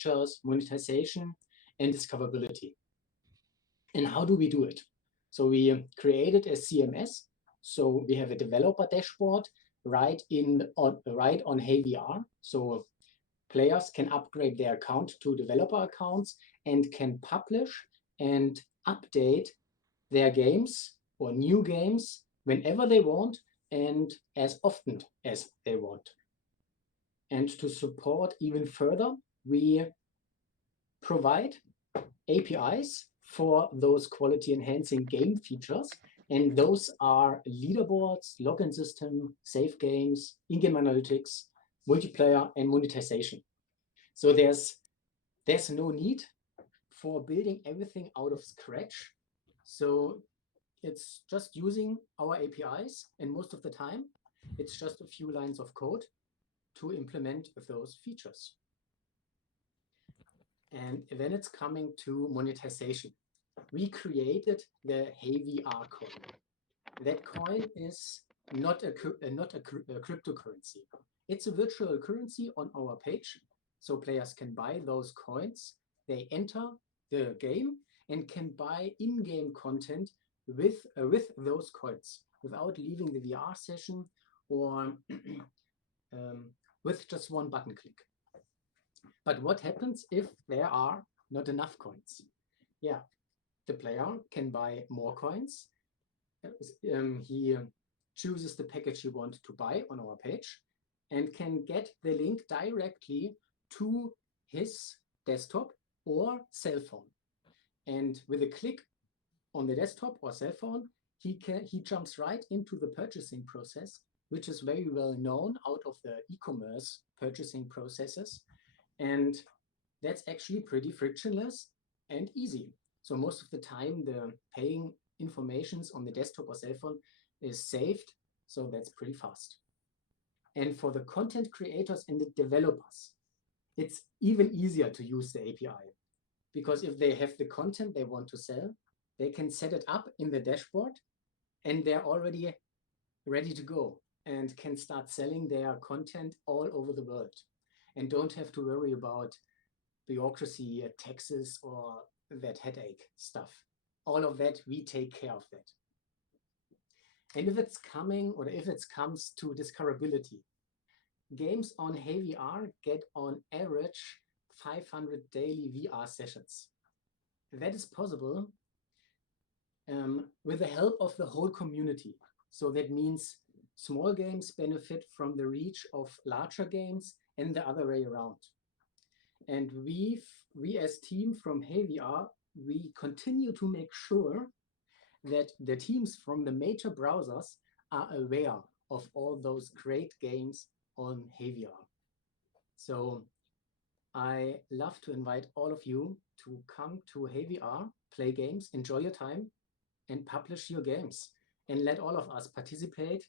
features, monetization, and discoverability. And how do we do it? So we created a CMS. So we have a developer dashboard right on Hey VR. So players can upgrade their account to developer accounts and can publish and update their games or new games whenever they want and as often as they want. And to support even further, we provide APIs for those quality enhancing game features. And those are leaderboards, login system, save games, in-game analytics, multiplayer, and monetization. So there's no need for building everything out of scratch. So it's just using our APIs, and most of the time, it's just a few lines of code to implement those features. And then it's coming to monetization. We created the Hey VR coin. That coin is not a cryptocurrency. It's a virtual currency on our page, so players can buy those coins. They enter the game and can buy in-game content with those coins without leaving the VR session or with just one button click. But what happens if there are not enough coins? Yeah, the player can buy more coins. He chooses the package he wants to buy on our page and can get the link directly to his desktop or cell phone. And with a click on the desktop or cell phone, he jumps right into the purchasing process, which is very well known out of the e-commerce purchasing processes. And that's actually pretty frictionless and easy. So most of the time, the paying informations on the desktop or cell phone is saved. So that's pretty fast. And for the content creators and the developers, it's even easier to use the API, because if they have the content they want to sell, they can set it up in the dashboard and they're already ready to go and can start selling their content all over the world and don't have to worry about bureaucracy, taxes, or that headache stuff. All of that, we take care of that. And if it comes to discoverability, games on Hey VR get on average 500 daily VR sessions. That is possible with the help of the whole community. So that means small games benefit from the reach of larger games and the other way around. And we as team from Hey VR, we continue to make sure that the teams from the major browsers are aware of all those great games on Hey VR. So I love to invite all of you to come to Hey VR, play games, enjoy your time, and publish your games, and let all of us participate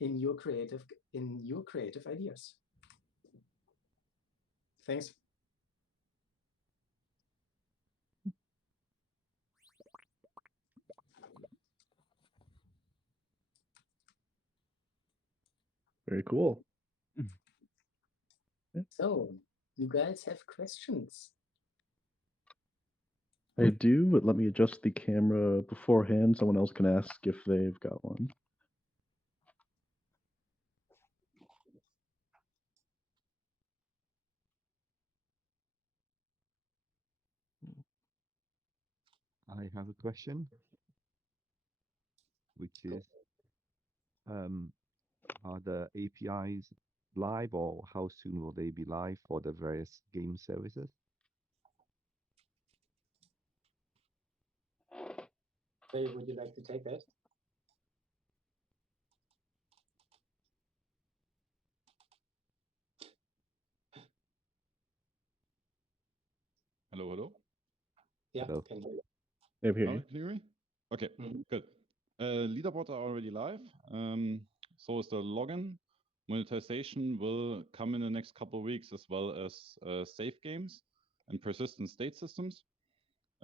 in your creative ideas. Thanks. Very cool. So, you guys have questions? I do, but let me adjust the camera beforehand. Someone else can ask if they've got one. I have a question, which is, are the APIs live, or how soon will they be live for the various game services? Hey, would you like to take that? Hello, hello. Yeah, Hello. can you? Yeah, here. Now, can you hear me? Okay, good. Leaderboards are already live. So is the login. Monetization will come in the next couple of weeks, as well as save games and persistent state systems.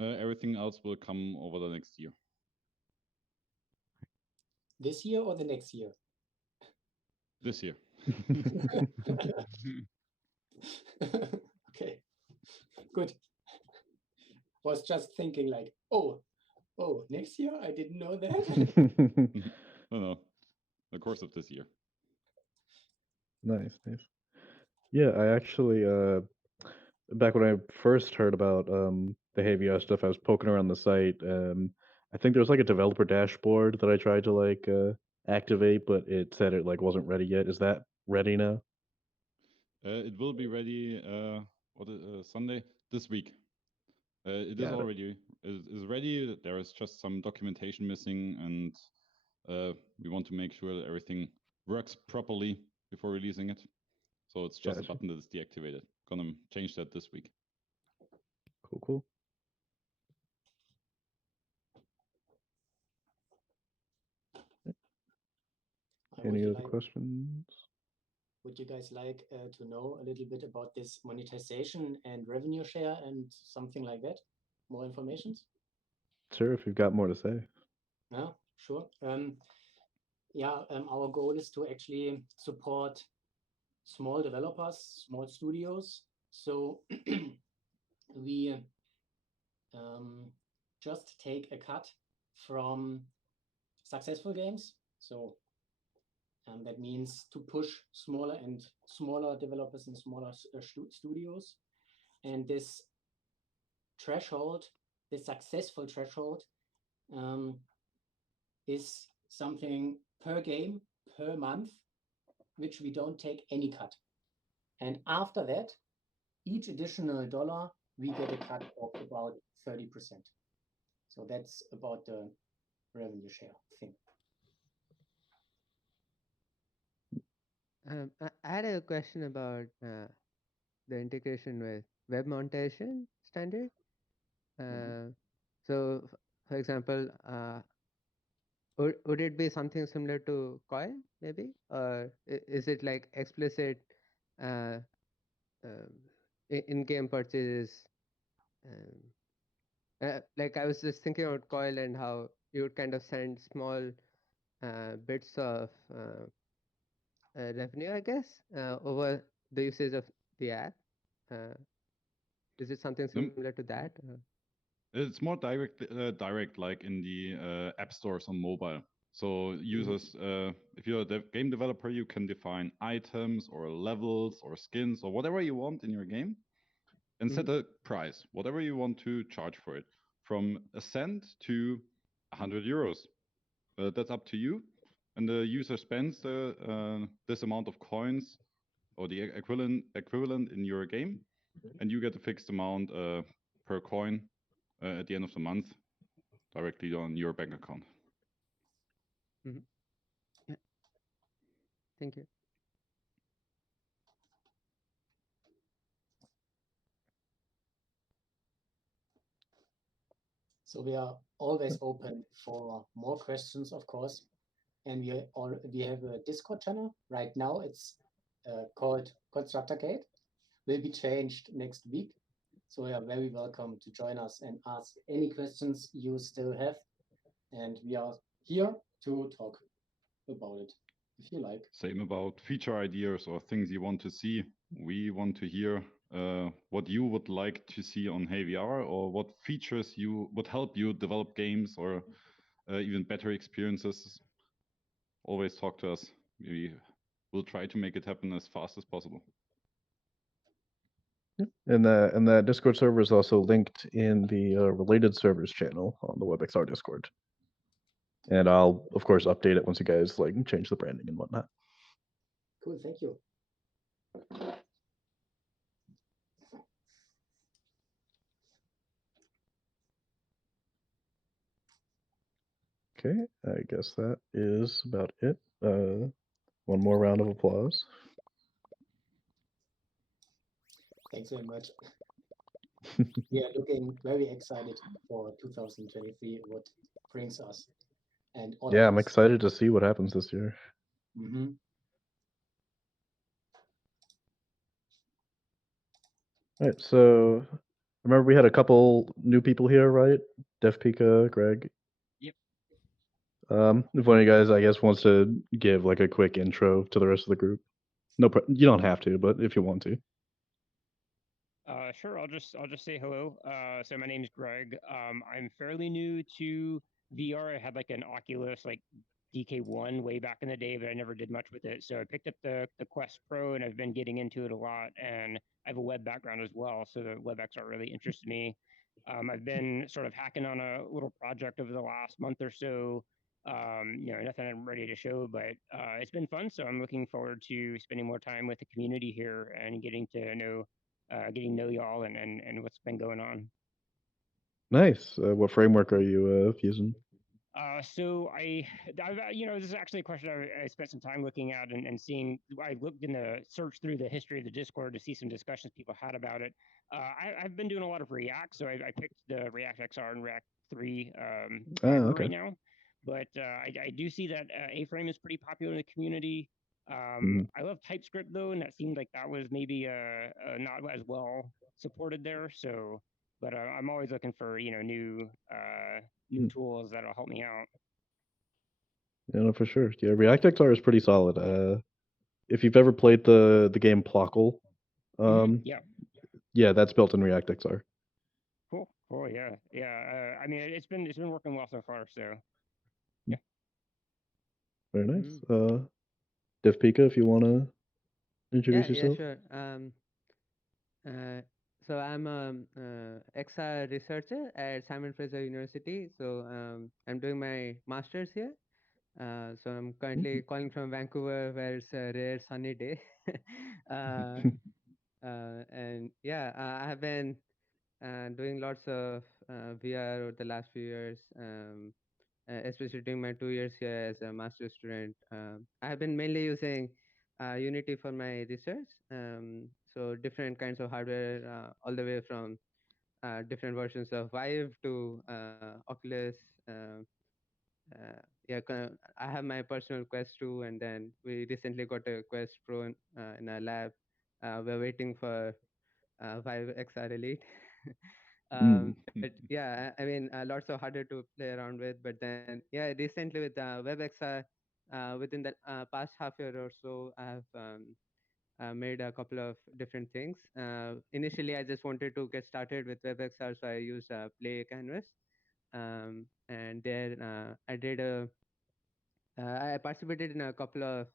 Everything else will come over the next year. This year or the next year? This year. Okay. Good. Was just thinking like, oh, next year? I didn't know that. No, the course of this year. Nice. Yeah, I actually back when I first heard about the Havia stuff, I was poking around the site. I think there was like a developer dashboard that I tried to like activate, but it said it like wasn't ready yet. Is that ready now? It will be ready Sunday this week. It is Got it. already is ready. There is just some documentation missing, and we want to make sure that everything works properly before releasing it. So it's just a Gotcha. button that is deactivated. Gonna change that this week. Cool. Any other questions? Would you guys like to know a little bit about this monetization and revenue share and something like that? More information? Sure, if you've got more to say. Yeah, sure. Our goal is to actually support small developers, small studios. So we just take a cut from successful games. So that means to push smaller and smaller developers and smaller studios. And this threshold, this successful threshold, is something per game, per month, which we don't take any cut. And after that, each additional dollar, we get a cut of about 30%. So that's about the revenue share thing. I had a question about the integration with web monetization standard. So, for example, would it be something similar to Coil, maybe, or is it like explicit in-game purchases? Like I was just thinking about Coil and how you would kind of send small bits of revenue, I guess, over the usage of the app. Is it something similar to that? It's more direct, like in the app stores on mobile. So users, if you're a game developer, you can define items or levels or skins or whatever you want in your game, and set a price, whatever you want to charge for it, from a cent to 100 euros. That's up to you. And the user spends this amount of coins or the equivalent in your game, and you get a fixed amount per coin at the end of the month directly on your bank account. Yeah. Thank you. So we are always open for more questions, of course. And we have a Discord channel. Right now it's called ConstructorGate. Will be changed next week. So you are very welcome to join us and ask any questions you still have. And we are here to talk about it, if you like. Same about feature ideas or things you want to see. We want to hear what you would like to see on HeyVR, or what features you would help you develop games or even better experiences. Always talk to us. We will try to make it happen as fast as possible. And that Discord server is also linked in the related servers channel on the WebXR Discord. And I'll of course update it once you guys like change the branding and whatnot. Cool, thank you. Okay, I guess that is about it. One more round of applause. Thanks very much. We are looking very excited for 2023, what brings us. And all yeah, of I'm us. excited to see what happens this year. All right, so remember we had a couple new people here, right? Def Pika, Greg. Yep. If one of you guys, I guess, wants to give like a quick intro to the rest of the group. No, you don't have to, but if you want to. Sure. I'll just say hello. So my name's Greg. I'm fairly new to VR. I had like an Oculus like DK1 way back in the day, but I never did much with it. So I picked up the Quest Pro and I've been getting into it a lot. And I have a web background as well, so the WebXR really interested me. I've been sort of hacking on a little project over the last month or so. Nothing I'm ready to show, but it's been fun. So I'm looking forward to spending more time with the community here and getting to know y'all and what's been going on. Nice. What framework are you using? This is actually a question I spent some time looking at and seeing. I looked in the search through the history of the Discord to see some discussions people had about it. I've been doing a lot of React, so I picked the React XR and React 3 Ah, driver okay. right now. But I do see that A-Frame is pretty popular in the community. Hmm. I love TypeScript though, and that seemed like that was maybe not as well supported there. So, but I'm always looking for new tools that'll help me out. Yeah, no, for sure. Yeah, React XR is pretty solid. If you've ever played the game Plockle, um, Yeah. yeah, that's built in React XR. Cool. Cool. Yeah. Yeah. I mean, it's been working well so far. So Mm, yeah. very nice. Mm. Div Pika, if you want to introduce Yeah, yourself. sure. Uh, so I'm a XR researcher at Simon Fraser University. So I'm doing my master's here. So I'm currently Mhm. calling from Vancouver, where it's a rare sunny day. uh, and yeah, I have been doing lots of VR over the last few years, especially during my 2 years here as a master's student. I have been mainly using Unity for my research. So different kinds of hardware, all the way from different versions of Vive to Oculus. Yeah, I have my personal Quest 2, and then we recently got a Quest Pro in our lab. We're waiting for Vive XR Elite. Mm. But yeah, I mean, lots of harder to play around with. But then, yeah, recently with WebXR, within the past half year or so, I have made a couple of different things. Initially, I just wanted to get started with WebXR, so I used Play Canvas. And there, I participated in a couple of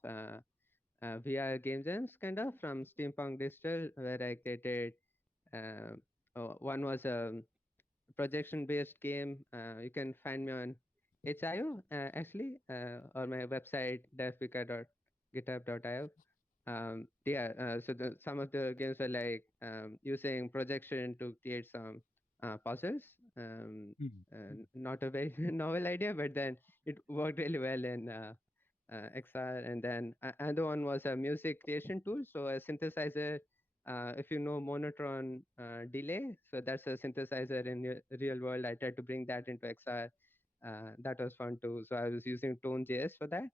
VR game jams, kind of from Steampunk Digital, where I created. Uh, One was a projection based game. You can find me on HIO, actually, or my website devpika.github.io. So some of the games were like using projection to create some puzzles. Um, Not a very novel idea, but then it worked really well in XR. And then another one was a music creation tool, so a synthesizer. If you know monotone delay, so that's a synthesizer in the real world. I tried to bring that into XR. That was fun too. So I was using Tone.js for that.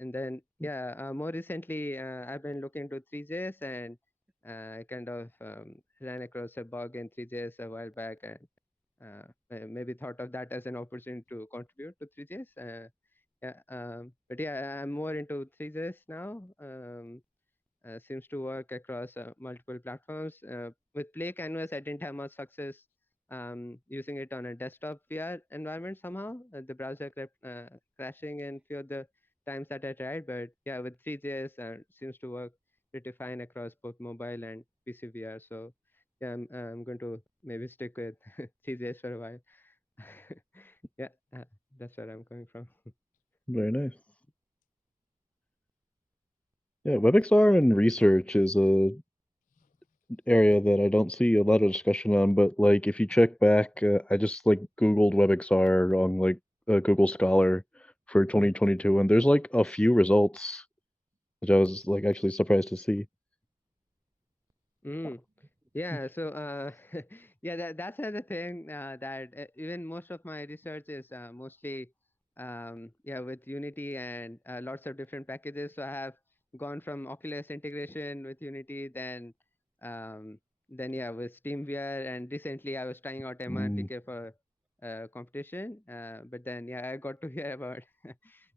And then, yeah, more recently, I've been looking to 3JS, and I kind of ran across a bug in 3JS a while back, and maybe thought of that as an opportunity to contribute to 3JS. But yeah, I'm more into 3JS now. Seems to work across multiple platforms. With Play Canvas, I didn't have much success using it on a desktop VR environment somehow. The browser kept crashing in few of the times that I tried. But yeah, with 3JS, seems to work pretty fine across both mobile and PC VR. So yeah, I'm going to maybe stick with 3JS for a while. Yeah, that's where I'm coming from. Very nice. Yeah, WebXR and research is a area that I don't see a lot of discussion on, but like if you check back, I just like Googled WebXR on like Google Scholar for 2022, and there's like a few results, which I was like actually surprised to see. Mm. Yeah, so yeah, that's another thing that even most of my research is mostly yeah, with Unity and lots of different packages. So I have gone from Oculus integration with Unity, then yeah, with SteamVR, and recently I was trying out Mm, MRTK for competition. But then yeah, I got to hear about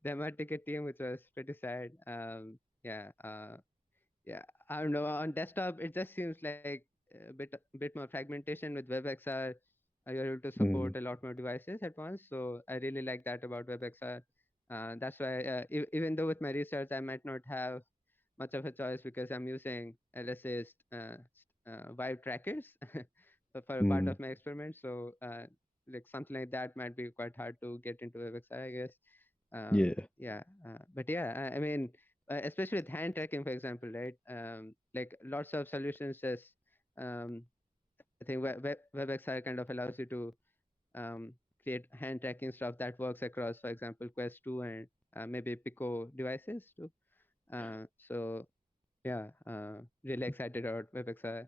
the MRTK team, which was pretty sad. Yeah, I don't know. On desktop, it just seems like a bit more fragmentation with WebXR. You're able to Mm. support a lot more devices at once. So I really like that about WebXR. That's why even though with my research I might not have much of a choice because I'm using LSA's Vive trackers for a part Mm. of my experiment. So like something like that might be quite hard to get into WebXR, I guess. Yeah. Yeah, but yeah, I mean, especially with hand tracking, for example, right? Like lots of solutions just I think WebXR kind of allows you to create hand tracking stuff that works across, for example, Quest 2 and maybe Pico devices too. So yeah, really excited about WebXR.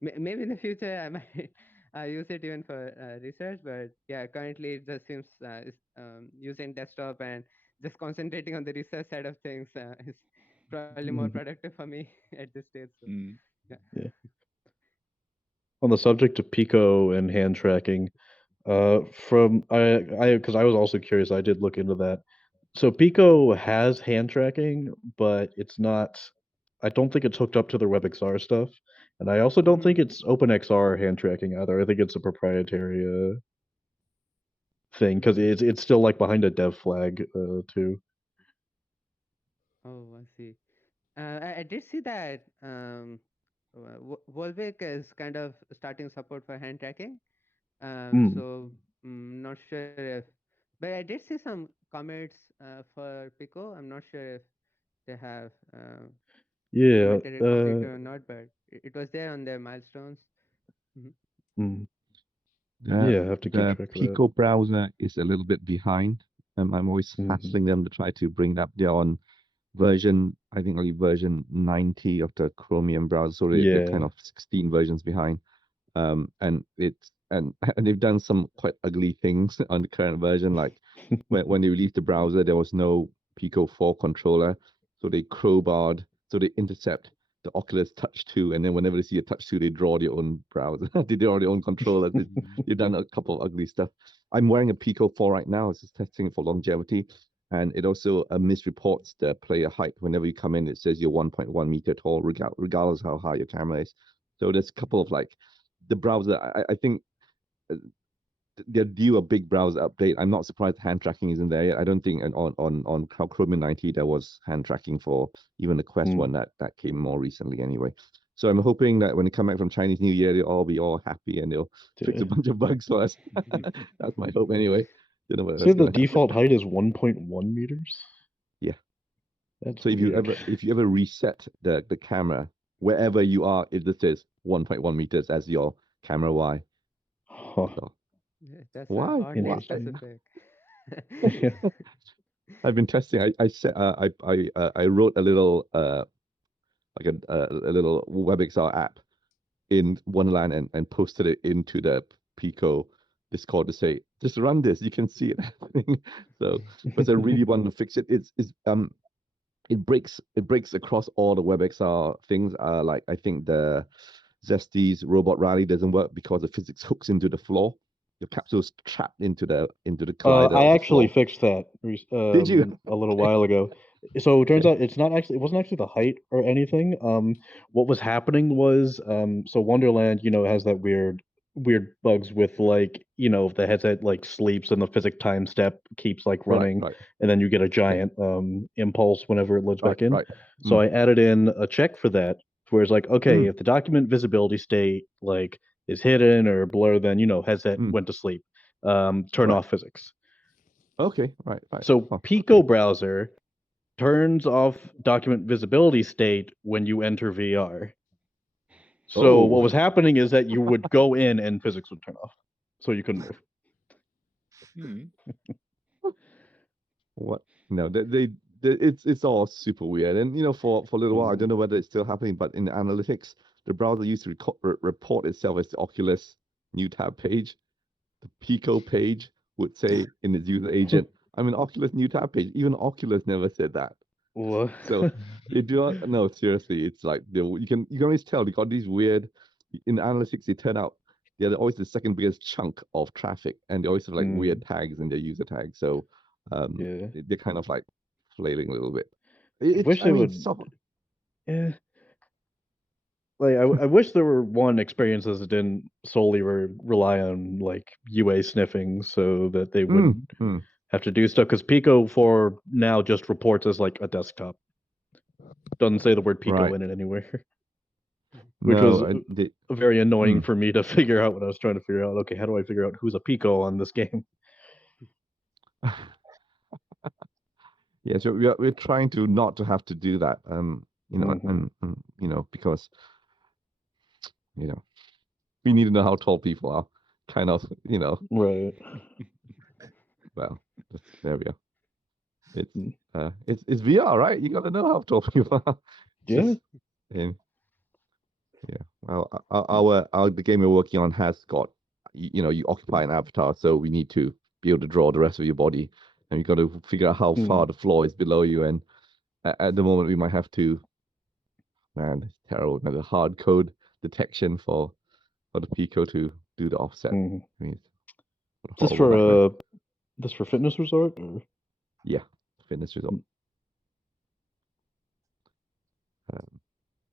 Maybe in the future I might use it even for research, but yeah, currently it just seems using desktop and just concentrating on the research side of things is probably more Mhm. productive for me at this stage. So Mm. yeah. Yeah. On the subject of Pico and hand tracking, from because I was also curious, I did look into that. So Pico has hand tracking, but it's not. I don't think it's hooked up to the WebXR stuff, and I also don't Hmm. think it's OpenXR hand tracking either. I think it's a proprietary thing because Hmm. it's still like behind a dev flag too. Oh, I see. I did see that Volvic is kind of starting support for hand tracking. Mm. So not sure if, but I did see some commits for Pico. I'm not sure if they have Yeah. implemented it completely or not, but it was there on their milestones. Hmm. Mm. The Yeah, I have to keep the track of that. Pico browser is a little bit behind. I'm always Hmm. hassling them to try to bring up. They're on version, I think only version 90 of the Chromium browser, so they're kind Yeah. of 16 versions behind. And it's and they've done some quite ugly things on the current version. Like when they released the browser, there was no Pico 4 controller, so they crowbarred, so they intercept the Oculus Touch 2, and then whenever they see a Touch 2, they draw their own browser. They draw their own controller. Mm. They've done a couple of ugly stuff. I'm wearing a Pico 4 right now. It's just testing it for longevity. And it also misreports the player height. Whenever you come in, it says you're 1.1 meter tall, regardless how high your camera is. So there's a couple of like the browser. I think uh, they're due a big browser update. I'm not surprised hand tracking isn't there yet. I don't think on Chromium 90 there was hand tracking for even the Quest Mm. one that came more recently anyway. So I'm hoping that when they come back from Chinese New Year, they'll all be all happy and they'll fix Yeah. a bunch of bugs for us. That's my hope anyway. Don't know whether Say that's the gonna happen. default height is 1.1 meters. Yeah. That's So weird. if you ever reset the camera wherever you are, it just says 1.1 meters as your camera Y. Huh. So That's why? oddly Why? Interesting. specific. Yeah. I've been testing. I said I wrote a little like a little WebXR app in Wonderland and posted it into the Pico Discord to say just run this. You can see it happening. So because I really wanted to fix it. It's it breaks across all the WebXR things. Like I think the Zesty's Robot Rally doesn't work because the physics hooks into the floor. Your capsule's trapped into the collider I of the actually floor. fixed that Did you? a little Okay. while ago. So it turns Okay. out it wasn't actually the height or anything. What was happening was so Wonderland, has that weird bugs with like, if the headset like sleeps and the physics time step keeps like Right. running, Right. and then you get a Okay. giant impulse whenever it loads Right. back in. Right. So Mm, I added in a check for that, where it's like, okay, mm, if the document visibility state like is hidden or blur, then headset mm. went to sleep. Turn Right. off physics. Okay. Right. Right. So Oh, Pico okay. browser turns off document visibility state when you enter VR. So what Oh, was happening is that you would go in and physics would turn off, so you couldn't move. Mm. what? No, it's all super weird. And for a little while, I don't know whether it's still happening, but in the analytics, the browser used to report itself as the Oculus new tab page. The Pico page would say in its user agent, "I'm an Oculus new tab page." Even Oculus never said that. What? So they do not. No, seriously, it's like you can always tell they got these weird in analytics. They turn out they're always the second biggest chunk of traffic, and they always have like Mm, weird tags in their user tags. So yeah. they're kind of like flailing a little bit. I It's wish I they mean would. so Yeah. like I wish there were one experiences that didn't solely rely on like UA sniffing, so that they wouldn't have to do stuff. Because Pico for now just reports as like a desktop, doesn't say the word Pico Right. in it anywhere, which No, was very annoying for me to figure out when I was trying to figure out. Okay, how do I figure out who's a Pico on this game? Yeah, so we're trying to not to have to do that. You know, and you know, because you know, we need to know how tall people are. Kind of, you know. Right. Well, there we go. It's VR, right? You got to know how tall people are. Yeah. Yeah. Well, our the game we're working on has got, you know, you occupy an avatar, so we need to be able to draw the rest of your body, and you got to figure out how far the floor is below you. And at the moment, we might have to, man, it's terrible. The hard code detection for the Pico to do the offset. I mean, This for this for Fitness Resort? Or? Yeah, Fitness Resort.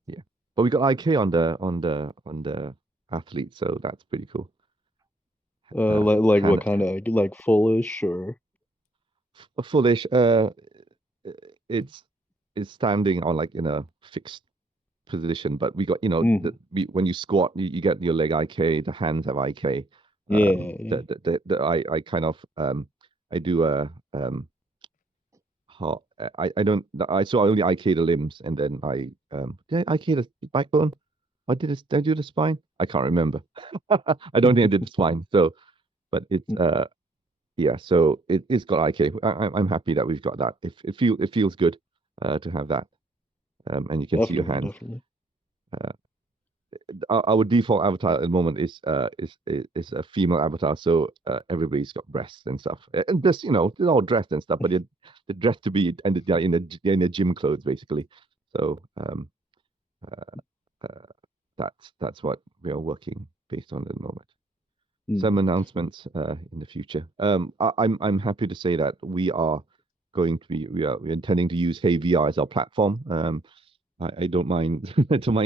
Yeah, but we got IK on the athlete, so that's pretty cool. Like what kind of like fullish or fullish? It's standing on like in a fixed position, but we got, you know, when you squat, you get your leg IK, the hands have IK. I kind of I do a I don't I so I only IK the limbs, and then I did I IK the backbone? Did I do the spine? I can't remember. I don't think I did the spine. So, but it's yeah. So it's got IK. I'm happy that we've got that. It feels good to have that, and you can see your hands. Our default avatar at the moment is a female avatar, so everybody's got breasts and stuff, and just, you know, they're all dressed and stuff, but they're dressed to be ended in a gym clothes basically. So that's what we are working based on at the moment. Some announcements in the future. I'm happy to say that we are intending to use Hey VR as our platform. I don't mind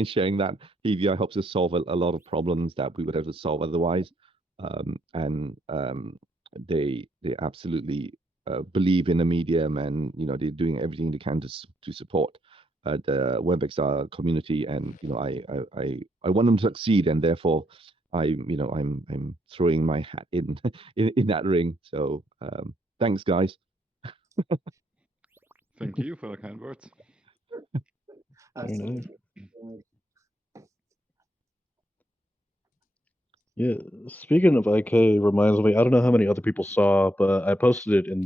sharing that. Hey VR helps us solve a lot of problems that we would have to solve otherwise, and they absolutely believe in the medium, and you know, they're doing everything they can to support the WebXR community, and you know, I want them to succeed, and therefore I'm throwing my hat in in that ring. So thanks, guys. Thank you for the kind words. Yeah, speaking of IK reminds me, I don't know how many other people saw, but I posted it in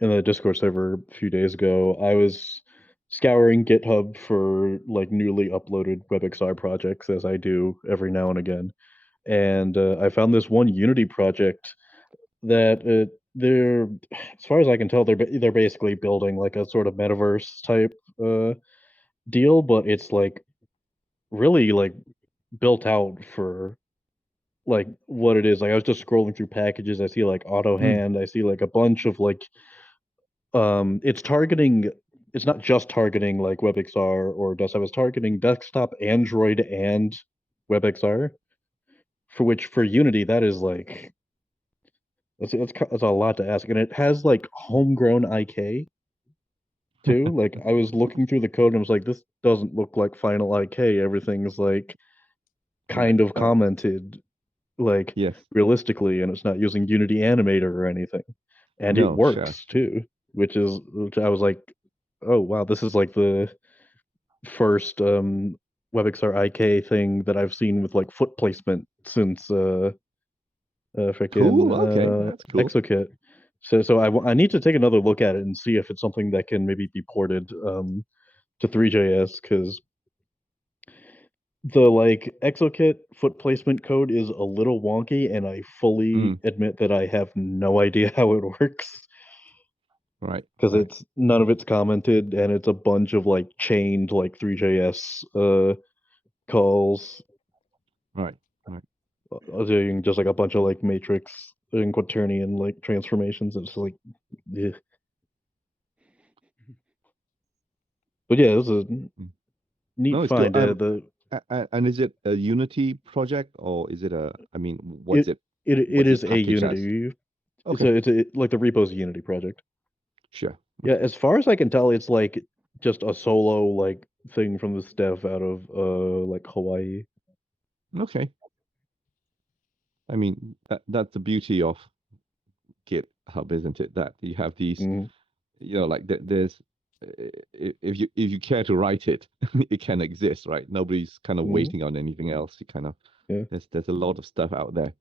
the Discord server a few days ago. I was scouring GitHub for like newly uploaded WebXR projects, as I do every now and again, and I found this one Unity project that they're, as far as I can tell, they're basically building like a sort of metaverse type deal, but it's like really like built out for like what it is. Like I was just scrolling through packages, I see like auto hand, I see like a bunch of like it's not just targeting like WebXR or desktop, it's targeting desktop, Android, and WebXR, for which for Unity that is like that's a lot to ask, and it has like homegrown IK too. Like I was looking through the code and I was like, this doesn't look like final IK. Everything's like kind of commented like realistically, and it's not using Unity Animator or anything, and it works too, which I was like, oh wow, this is like the first WebXR IK thing that I've seen with like foot placement since freaking That's cool. Exokit. So I need to take another look at it and see if it's something that can maybe be ported to 3JS, because the like Exokit foot placement code is a little wonky, and I fully admit that I have no idea how it works. Right. Because it's none of it's commented, and it's a bunch of like chained like 3JS calls. Right. Doing just like a bunch of like matrix and quaternion like transformations. It's like, but yeah, neat No, it's find. good. And is it a Unity project or is it a? I mean, what's it it? it What's is it a packaged as? Unity. Okay, It's like the repo's a Unity project. sure. Yeah, as far as I can tell, it's like just a solo like thing from this dev out of like Hawaii. Okay. I mean, that's the beauty of GitHub, isn't it? That you have these, Mhm. like there's if you care to write it, it can exist, right? Nobody's kind of Mhm. waiting on anything else. You kind of Yeah. there's a lot of stuff out there.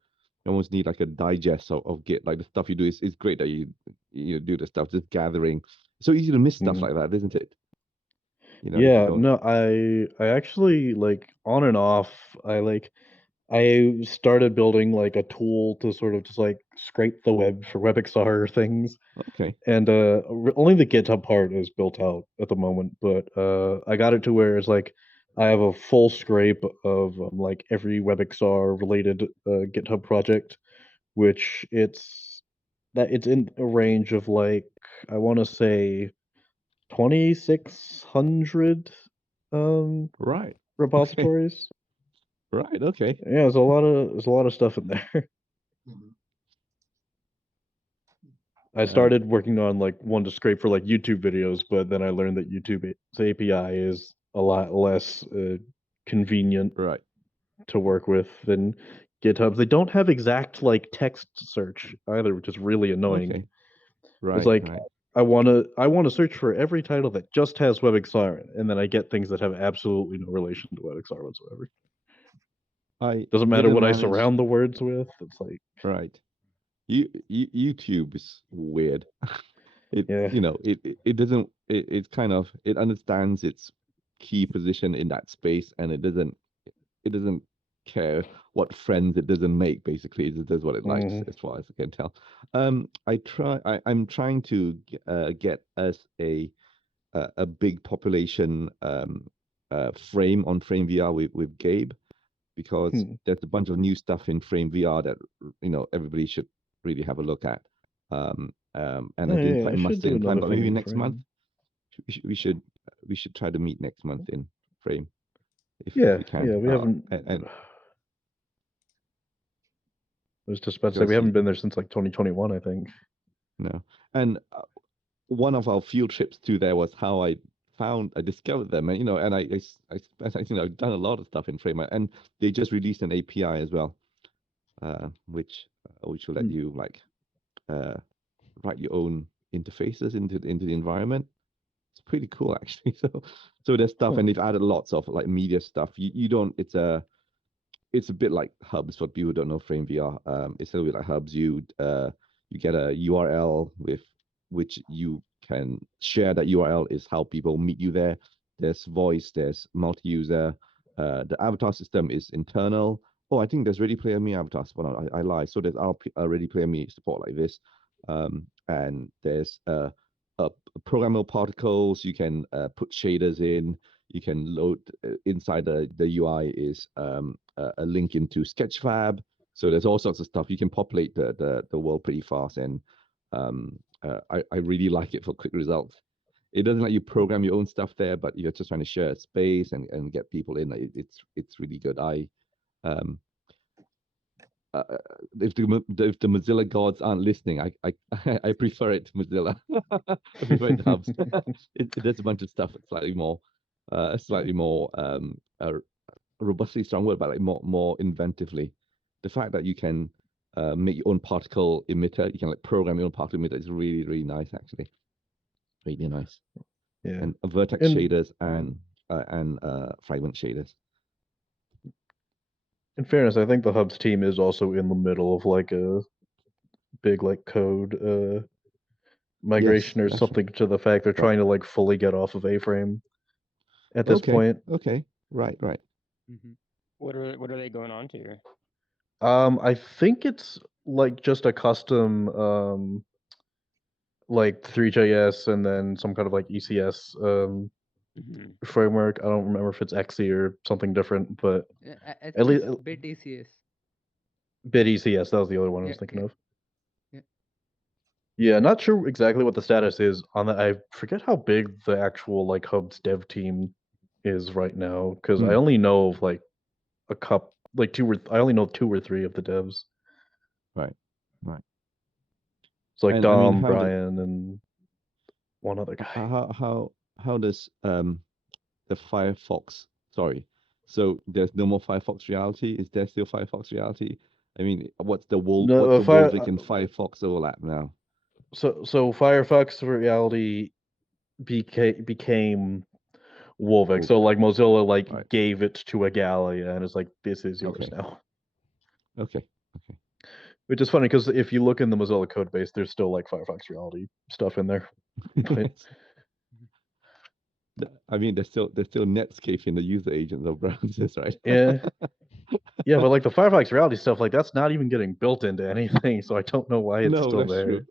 You almost need like a digest of Git. Like the stuff you do is great that you do the stuff, just gathering. So easy to miss stuff Mhm. like that, isn't it? If you Yeah, don't. no, I actually like on and off. I started building like a tool to sort of just like scrape the web for WebXR things, Okay. and only the GitHub part is built out at the moment. But I got it to where it's like I have a full scrape of like every WebXR related GitHub project, which it's in a range of like I want to say 2,600 um Right. Okay. repositories. Right. Okay. Yeah, there's a lot of stuff in there. Mhm. I started working on like one to scrape for like YouTube videos, but then I learned that YouTube's API is a lot less convenient Right. to work with than GitHub. They don't have exact like text search either, which is really annoying. Okay. It's Right. like Right. I wanna search for every title that just has WebXR, and then I get things that have absolutely no relation to WebXR whatsoever. I Doesn't matter didn't what I manage. surround the words with. It's like Right. YouTube is weird. It yeah. it doesn't it's kind of it understands its key position in that space and it doesn't care what friends it doesn't make. Basically, it just does what it likes, Mhm. as far as I can tell. I'm trying to get us a big population frame on Frame VR with Gabe, because Hmm. there's a bunch of new stuff in Frame VR that everybody should really have a look at. And I Oh, didn't yeah, put I should much do in time, another but thing maybe in next month frame. we should try to meet next month in Frame if Yeah, we can. yeah, we haven't. And I was just about to say we because haven't been there since like 2021, I think. no, and one of our field trips to there was how I discovered them, and I think I've done a lot of stuff in Frame, and they just released an API as well, which will let Hmm. you like write your own interfaces into the environment. It's pretty cool actually. So there's stuff, Huh. and they've added lots of like media stuff. You don't. It's a bit like Hubs for people who don't know Frame VR. It's a little bit like Hubs. You get a URL with which you can share. That URL is how people meet you there. There's voice. There's multi-user. The avatar system is internal. Oh, I think there's Ready Player Me avatar support. No, I lie. So there's our Ready Player Me support like this, and there's programmable particles. You can put shaders in. You can load inside the UI is a link into Sketchfab. So there's all sorts of stuff. You can populate the world pretty fast, and I really like it for quick results. It doesn't let you program your own stuff there, but you're just trying to share space and get people in. It's really good. Um, uh, if the Mozilla gods aren't listening, I I prefer it to Mozilla. I prefer it to Hubs. It does a bunch of stuff. It's slightly more robustly strong word, but like more inventively. The fact that you can make your own particle emitter, you can like program your own particle emitter is really really nice actually, really nice. Yeah. And vertex And shaders and fragment shaders. in fairness, I think the Hubs team is also in the middle of like a big like code Yes, migration or that's something to the fact they're right. trying to like fully get off of A-frame at this Okay, point. okay, right. What are they going on to? I think it's like just a custom like 3JS and then some kind of like ECS Mhm. framework. I don't remember if it's XE or something different, but I at think least it's bit ECS. bit ECS, that was the other one I Yeah, was thinking yeah, of. yeah. Yeah, not sure exactly what the status is on that. I forget how big the actual like Hubs dev team is right now because I Hmm. only know of like I only know 2 or 3 of the devs. Right. Right. It's like And I mean, Dom, Brian, and one other guy. how does the Firefox? Sorry, so there's no more Firefox reality. Is there still Firefox reality? I mean, what's the No, Wolvik and Firefox overlap now? so Firefox reality became Wolvik. So Wolvik. like Mozilla like Right. gave it to a Gallia and it's like this is yours Okay. now. Okay. Okay. Which is funny because if you look in the Mozilla code base, there's still like Firefox reality stuff in there. But I mean, there's still Netscape in the user agents of browsers, right? yeah, yeah, but like the Firefox reality stuff, like that's not even getting built into anything, so I don't know why it's No, still that's there. true.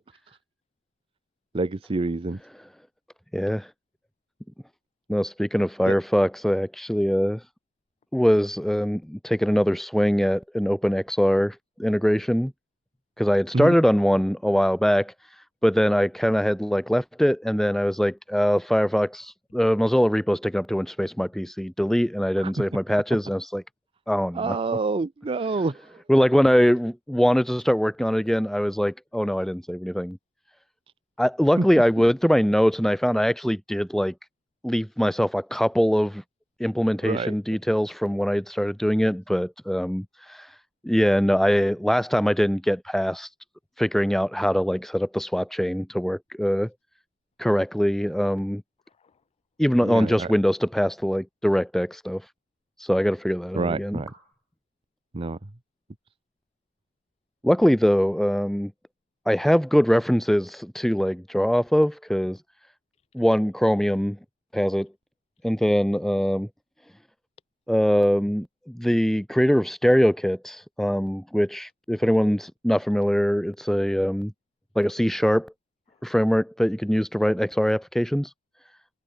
Legacy reasons. Yeah. No, speaking of Yeah. Firefox, I actually was taking another swing at an OpenXR integration because I had started on one a while back, but then I kind of had like left it, and then I was like, Firefox, Mozilla repo's taking up too much space on my PC. Delete, and I didn't save my patches. And I was like, oh no. Oh no. But like when I wanted to start working on it again, I was like, oh no, I didn't save anything. Luckily, I went through my notes and I found I actually did like leave myself a couple of implementation Right. details from when I had started doing it, but yeah, no, last time I didn't get past figuring out how to like set up the swap chain to work correctly, even on Yeah. just Windows to pass the like DirectX stuff. So I got to figure that out Right. again. Right. No. Luckily, though, I have good references to like draw off of because one Chromium has it, and then the creator of StereoKit, which if anyone's not familiar, it's a like a C# framework that you can use to write XR applications.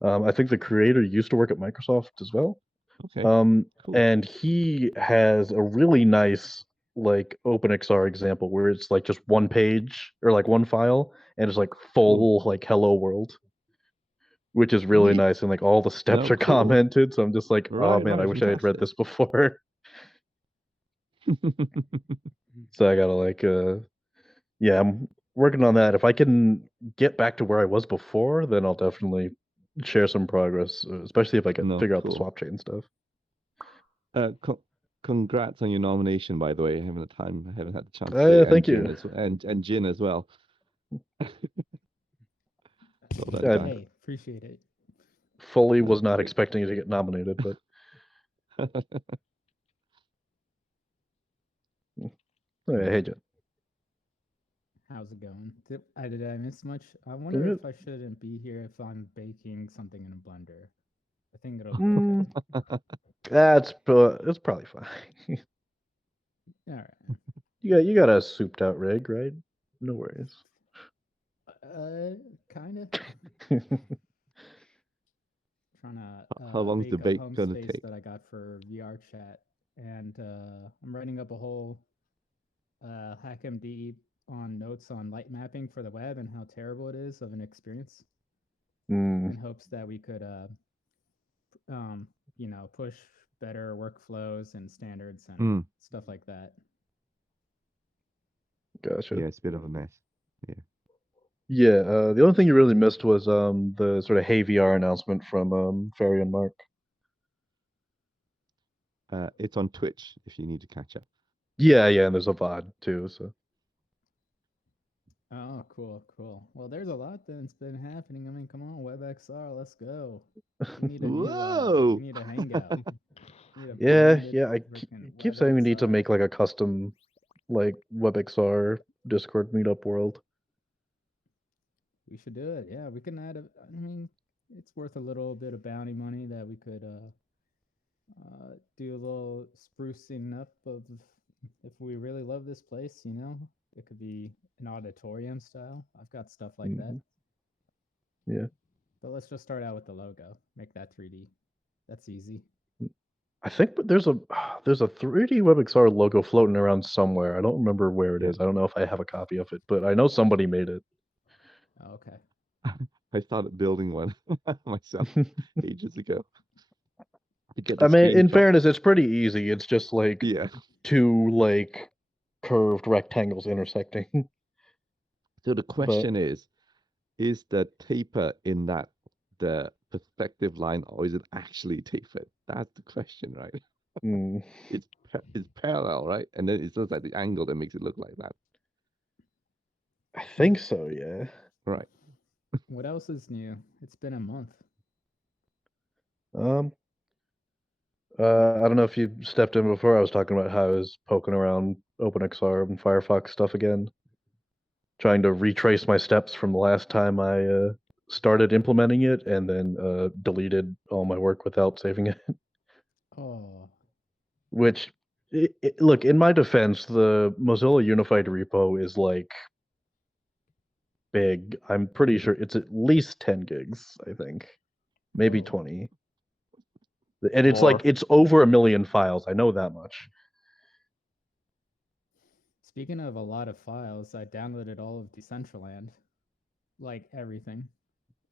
I think the creator used to work at Microsoft as well. Okay. Um, Cool. and he has a really nice like OpenXR example where it's like just one page or like one file and it's like full like hello world, which is really Neat. nice, and like all the steps No, are cool. commented. So I'm just like, oh Right. man, I Right. wish I had read Fantastic. this before. So I gotta like yeah, I'm working on that. If I can get back to where I was before, then I'll definitely share some progress, especially if I can No, figure out the cool. swap chain stuff. Congrats on your nomination, by the way. I haven't had the chance to Yeah, say, thank Jin you. and Jin as well. Well done, I guys. Hey, appreciate it. fully That's was not great. expecting to get nominated, but hey, Jen. How's it going? Did I miss much? I Doing wonder good. if I shouldn't be here if I'm baking something in a blender. I think it'll be Mm, okay. it's probably fine. All right. You got a souped out rig, right? No worries. Kind of trying to How long's the bake a bake home gonna space take? that I got for VR chat, and I'm writing up a whole hackmd on notes on light mapping for the web and how terrible it is of an experience, in hopes that we could push better workflows and standards and stuff like that. Gotcha. Yeah, it's a bit of a mess. Yeah. Yeah, the only thing you really missed was the sort of Hey VR announcement from Ferry and Mark. It's on Twitch if you need to catch up. Yeah, and there's a VOD too, so Oh, cool. Well, there's a lot that's been happening. I mean, come on, WebXR, let's go. We need a new Whoa! we need a hangout. We need a yeah, branded I freaking keep saying we need to WebXR. make like a custom like WebXR Discord meetup world. We should do it. Yeah, we can add I mean, it's worth a little bit of bounty money that we could do a little sprucing up of, if we really love this place, it could be an auditorium style. I've got stuff like that. Yeah. But let's just start out with the logo. Make that 3D. That's easy. I think there's a 3D WebXR logo floating around somewhere. I don't remember where it is. I don't know if I have a copy of it, but I know somebody made it. Oh, okay. I started building one myself ages ago. to get the I mean, in screenshot. fairness, it's pretty easy. It's just like Yeah. two like curved rectangles intersecting. So the But question is the taper in that the perspective line, or is it actually tapered? That's the question, right? mm, It's parallel, right? And then it's just like the angle that makes it look like that, I think so, yeah. right? What else is new? It's been a month. Um, I don't know if you stepped in before. I was talking about how I was poking around OpenXR and Firefox stuff again, trying to retrace my steps from the last time I started implementing it, and then deleted all my work without saving it. Oh, Which, look, in my defense, the Mozilla Unified repo is like big. I'm pretty sure it's at least 10 gigs, I think, maybe oh. 20. And it's More. like it's over 1 million files. I know that much. Speaking of a lot of files, I downloaded all of Decentraland, like everything.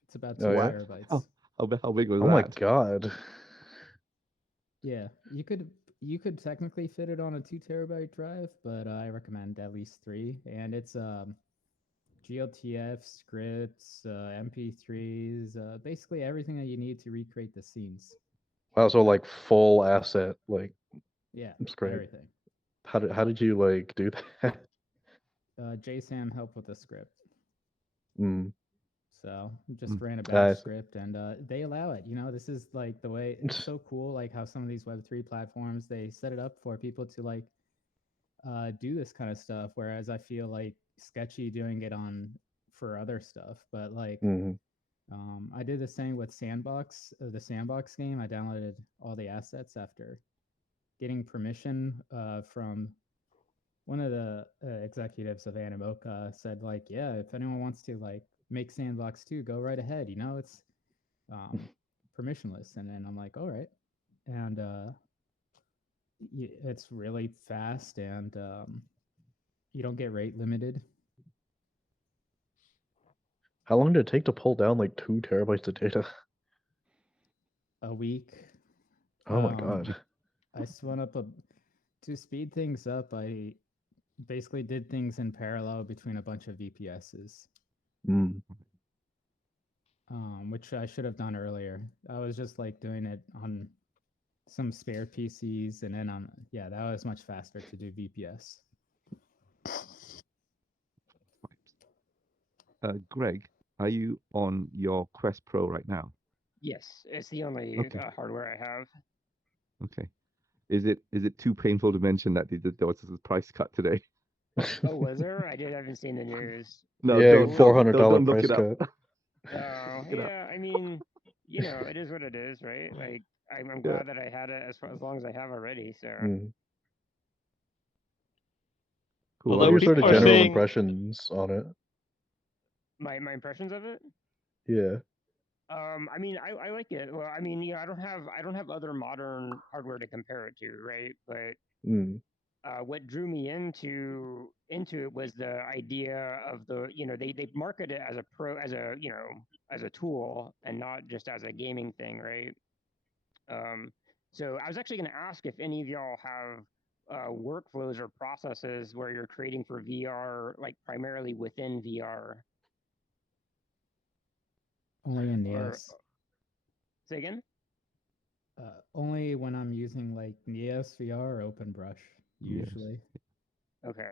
It's about 2 Oh yeah. terabytes. How big was Oh my that? god. Yeah, you could technically fit it on a 2 terabyte drive, but I recommend at least 3. And it's GLTF scripts, MP3s, basically everything that you need to recreate the scenes. Wow. So like full asset. Like Yeah, it's great. everything. How did you like do that? JSAM helped with the script. Mm. So just Mm. ran a bash see. script, and they allow it. You know, this is like the way. It's so cool, like how some of these Web3 platforms they set it up for people to like do this kind of stuff. Whereas I feel like sketchy doing it on for other stuff. But like Mhm. I did the same with Sandbox, the Sandbox game. I downloaded all the assets after getting permission from one of the executives of Animoca. Said like, yeah, if anyone wants to like make Sandbox 2, go right ahead. You know, it's permissionless. And then I'm like, all right. And it's really fast, and you don't get rate limited. How long did it take to pull down like 2 terabytes of data? A week. Oh my god. I spun up to speed things up. I basically did things in parallel between a bunch of VPSs, Mm. which I should have done earlier. I was just like doing it on some spare PCs, and then that was much faster to do VPS. Greg, are you on your Quest Pro right now? Yes, it's the only Okay. hardware I have. Okay. Is it too painful to mention that there was a price cut today? Oh, was there? I haven't seen the news. No, Yeah, don't $400 look price it up. cut. Oh, Look it up. yeah. I mean, it is what it is, right? Like, I'm Yeah. glad that I had it as long as I have already. So, Mm. Cool. What Although are your people sort of are general saying, impressions on it? my impressions of it. Yeah. I mean, I like it. Well, I mean, I don't have other modern hardware to compare it to, right? But Mm. what drew me into it was the idea of they market it as as a tool and not just as a gaming thing, right? So I was actually going to ask if any of y'all have workflows or processes where you're creating for VR, like primarily within VR. Only in Or NES. say again? Only when I'm using like NES VR or OpenBrush, Yes. usually. Okay.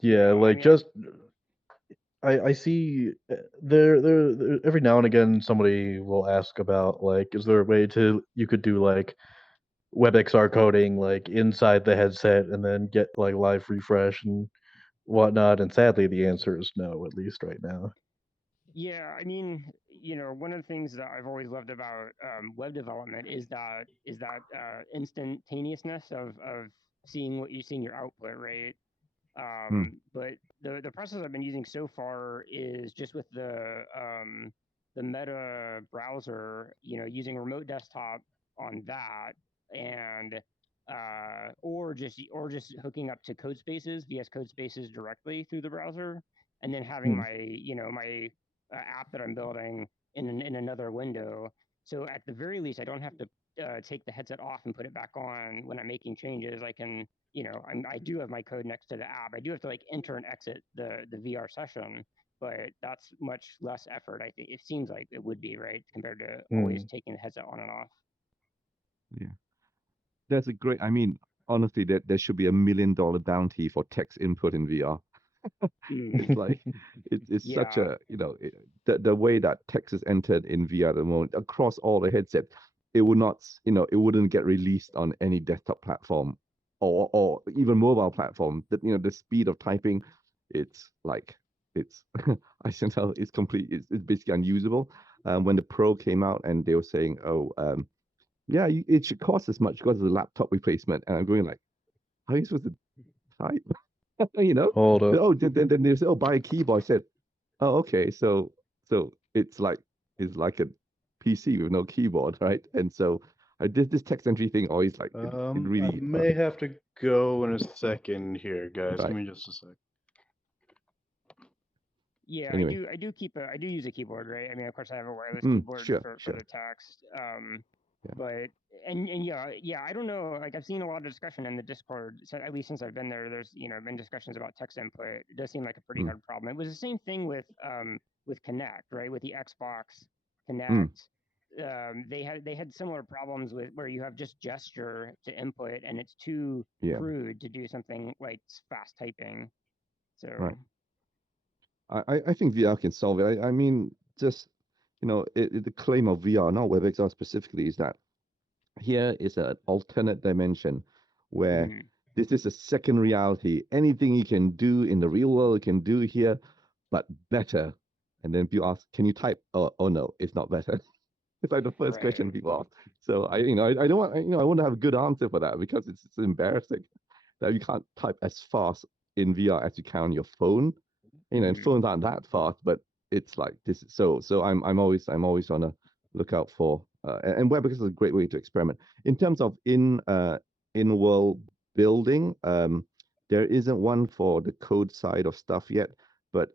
Yeah, I like mean, just I see there every now and again somebody will ask about like is there a way to you could do like WebXR coding like inside the headset and then get like live refresh and whatnot, and sadly the answer is no, at least right now. yeah, I mean, one of the things that I've always loved about web development is that instantaneousness of seeing your output, right? But the process I've been using so far is just with the Meta browser, using remote desktop on that, and or just hooking up to CodeSpaces, VS CodeSpaces directly through the browser, and then having Hmm. my app that I'm building in another window. So at the very least, I don't have to take the headset off and put it back on when I'm making changes. I can, I do have my code next to the app. I do have to like enter and exit the VR session, but that's much less effort. I think it seems like it would be, right, compared to always taking the headset on and off. Yeah, that's a great. I mean, honestly, there should be $1 million bounty for text input in VR. It's like it's such Yeah. a the way that text is entered in VR at the moment across all the headsets, it would not it wouldn't get released on any desktop platform or even mobile platform. That the speed of typing, it's like it's I can tell it's complete. It's basically unusable. When the Pro came out and they were saying, oh, yeah, it should cost as much because of the laptop replacement, and I'm going like, how are you supposed to type? Hold up. Oh, then they said, oh, buy a keyboard. I said, oh, okay, so it's like a PC with no keyboard, right? And so I did this text entry thing always like it I really may have to go in a second here, guys. Right. Give me just a sec. Yeah, Anyway. I do use a keyboard, right? I mean, of course, I have a wireless Mm, keyboard sure, for sure. the text. Yeah. But and yeah, I don't know. Like I've seen a lot of discussion in the Discord, so at least since I've been there. There's been discussions about text input. It does seem like a pretty Mm. hard problem. It was the same thing with Connect, right? With the Xbox Mm. Connect. They had similar problems with where you have just gesture to input and it's too Yeah. crude to do something like fast typing. So Right. I think VR can solve it. I mean, just the claim of VR, not WebXR specifically, is that here is an alternate dimension where mhm. this is a second reality. Anything you can do in the real world, you can do here, but better. And then people ask, can you type? Oh no, it's not better. It's like the first question Right. people ask. So I don't want, I want to have a good answer for that because it's embarrassing that you can't type as fast in VR as you can on your phone. And Mhm. phones aren't that fast, but it's like this. So I'm always on a lookout for, and WebEx is a great way to experiment in terms of in world building. There isn't one for the code side of stuff yet, but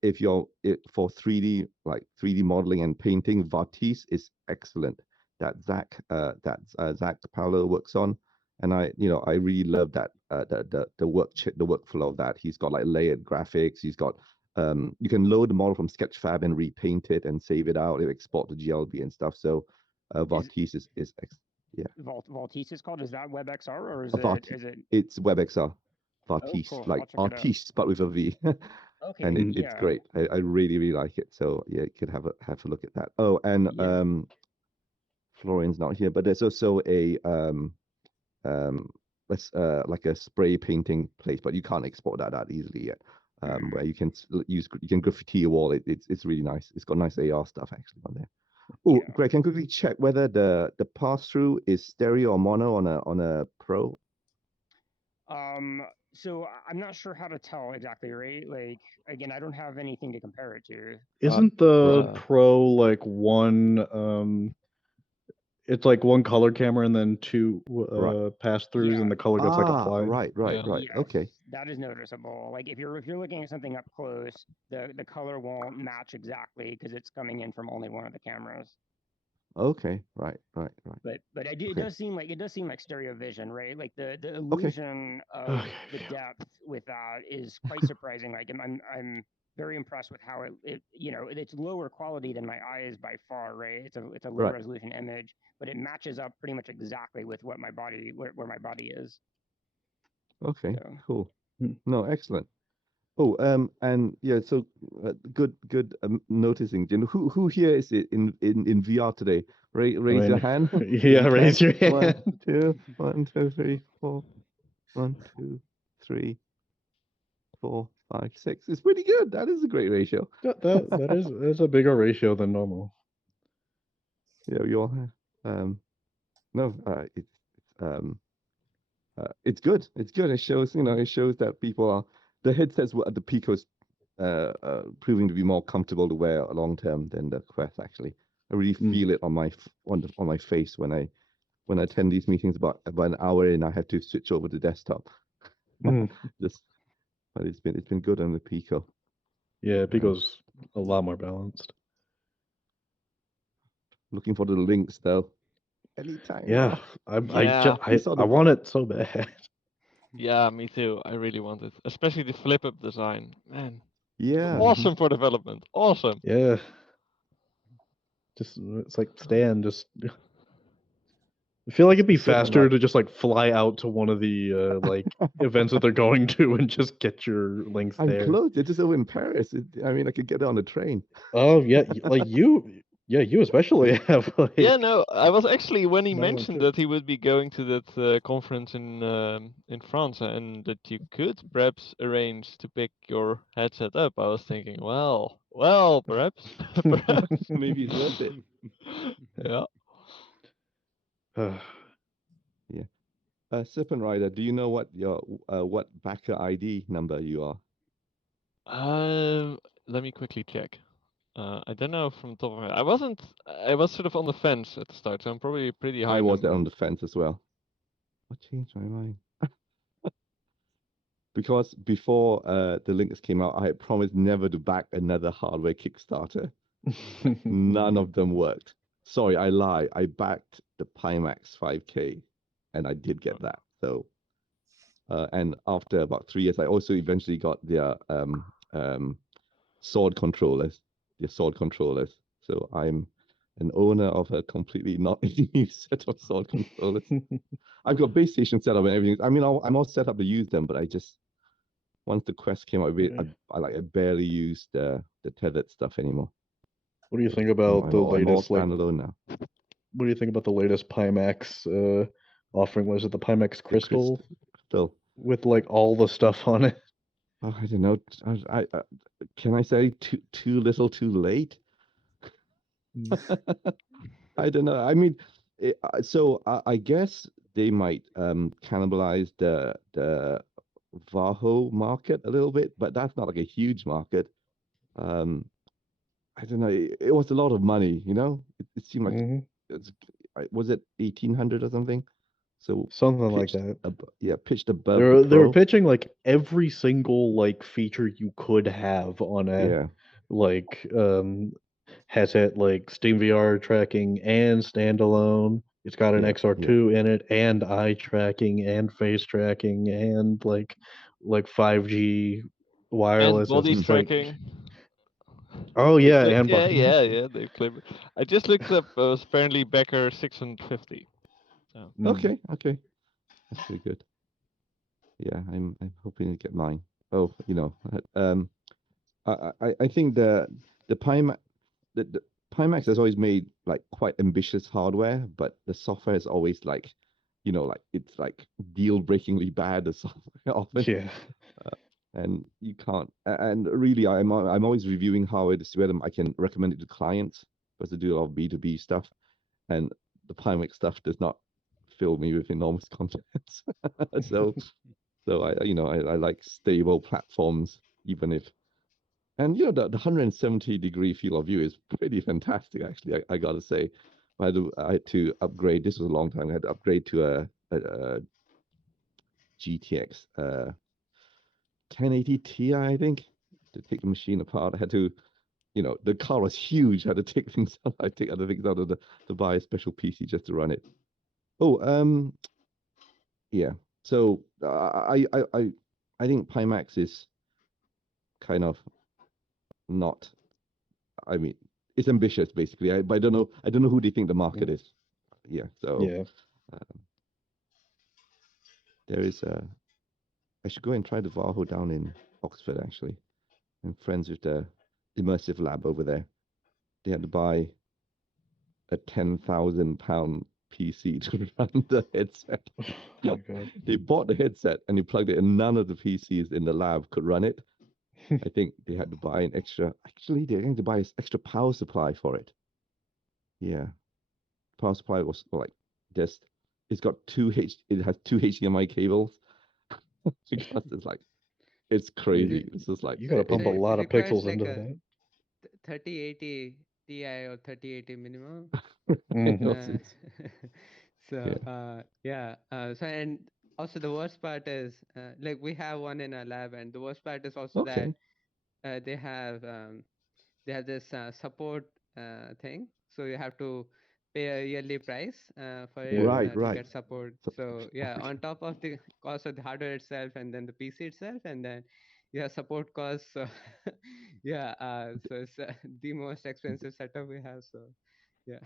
if you're for 3D, like 3D modeling and painting, Vartice is excellent. That Zach Paolo works on, and I really love that the workflow of that. He's got like layered graphics. He's got you can load the model from Sketchfab and repaint it and save it out. It export to GLB and stuff. So Vartice is yeah. Valtice is called. Is that WebXR or is it? It's WebXR. Oh, Vartice, cool. like I'll check it out. Artiste, but with a V. Okay. And it's Yeah. great. I really like it. So yeah, you could have a look at that. Oh, and Yeah. Florian's not here, but there's also a like a spray painting place, but you can't export that easily yet. Where you can graffiti a wall. It's really nice. It's got nice AR stuff actually on there. Oh, Yeah. Greg, can you quickly check whether the pass through is stereo or mono on a Pro? So I'm not sure how to tell exactly, right? Like again, I don't have anything to compare it to. Isn't the right. Pro like one? It's like one color camera and then two Right. pass-throughs, Yeah. and the color gets like applied. Right. Yes, Okay. that is noticeable. Like if you're looking at something up close, the color won't match exactly because it's coming in from only one of the cameras. Okay. Right. But it Okay. does seem like stereo vision, right? Like the illusion of the depth with that is quite surprising. Like I'm very impressed with how it's lower quality than my eye is by far, right? It's a low Right. resolution image, but it matches up pretty much exactly with what my body where my body is. Okay. So. Cool. Hmm. No, excellent. Oh, and yeah, so good noticing. Jim, who here is it in VR today? Raise your hand. Yeah, raise your hand. 1, 2, 1, 2, 3, 4. 1, 2, 3, 4, 5, 6. It's pretty good. That is a great ratio. That's a bigger ratio than normal. Yeah, we all have. No, it's good. It's good. It shows, that people are the headsets were at the Pico's proving to be more comfortable to wear long term than the Quest. Actually, I really feel it on my face when I attend these meetings. About an hour in, I have to switch over to desktop. But it's been good on the Pico. Yeah, Pico's a lot more balanced. Looking for the links though. anytime Yeah, now. Yeah, I want it so bad. yeah, me too. I really want it, especially the flip up design. Man, Yeah. awesome for development. Awesome. Yeah, just it's like Stan. Just I feel like it'd be Certain faster to just like fly out to one of the like events that they're going to and just get your links I'm there. close. They're just over in Paris. I mean, I could get it on a train. Oh yeah, like yeah, you especially have Yeah, like no, I was actually when he not one mentioned trip. that he would be going to that conference in France and that you could perhaps arrange to pick your headset up. I was thinking, well, perhaps, perhaps. Maybe it's worth it. Yeah. Yeah. Serpent Rider, do you know what your what backer ID number you are? Let me quickly check. I don't know from the top of my head. I wasn't. I was sort of on the fence at the start, so I'm probably a pretty high I was number. on the fence as well. What changed my mind? Because before the links came out, I had promised never to back another hardware Kickstarter. None of them worked. Sorry, I lie. I backed the Pimax 5K, and I did get that. So, and after about 3 years, I also eventually got their sword controllers, their sword controllers. So I'm an owner of a completely not new set of sword controllers. I've got base station set up and everything. I mean, I'm all set up to use them, but I just once the Quest came out, I barely used the tethered stuff anymore. What do you think about the I'm all latest like? standalone now. What do you think about the latest Pimax offering? Was it the Pimax Crystal Still, with like all the stuff on it? oh, I don't know. Can I say too little, too late? I don't know. I mean, so I guess they might cannibalize the Vaho market a little bit, but that's not like a huge market. Um, I don't know. It was a lot of money, you know. It seemed like Mhm. it's, was it 1,800 or something? So Something like pitched, that. pitched They above the they were Pro. pitching like every single like feature you could have on a Yeah, like headset, like Steam VR tracking and standalone. It's got an yeah, XR2 in it and eye tracking and face tracking and like 5G And wireless. body It's like tracking. oh They yeah, claim, and yeah, body. yeah. They claim. I just looked up. It was apparently Becker 650. So. Okay, that's pretty good. Yeah, I'm hoping to get mine. Oh, you know, I think the Pimax the Pimax has always made like quite ambitious hardware, but the software is always like, you know, like it's like deal breakingly bad the software often. Yeah. And you can't. And really, I'm always reviewing how it is whether I can recommend it to clients because I do a lot of B2B stuff, and the Pimax stuff does not fill me with enormous confidence. so I like stable platforms, even if. And you know the 170-degree field of view is pretty fantastic, actually. I gotta say, I had to upgrade. This was a long time. I had to upgrade to a GTX 1080 Ti, I think, to take the machine apart. I had to, you know, the car was huge. I had to take things out. I take other things out of to buy a special PC just to run it. Oh, yeah. So I think Pimax is kind of not. I mean, it's ambitious basically. But I don't know who they think the market is. Yeah. So Yeah. there is a. I should go and try the Vaho down in Oxford actually. I'm friends with the immersive lab over there. They had to buy a £10,000 PC to run the headset. Oh my god. They bought the headset and they plugged it, and none of the PCs in the lab could run it. I think they had to buy an extra. Actually, they had to buy an extra power supply for it. Yeah, power supply was like just. It's got It has two HDMI cables because it's crazy. It, It's just like You gotta so pump a it lot of requires pixels like into a that. 3080 Ti or 3080 minimum. Mhm. So yeah. yeah. So and also the worst part is like we have one in our lab, and the worst part is also that Okay. they have this support thing. So you have to pay a yearly price for Yeah. it Right, to right. get support. So- So yeah, okay. on top of the cost of the hardware itself, and then the PC itself, and then you have support costs. So yeah, so it's the most expensive setup we have. So yeah,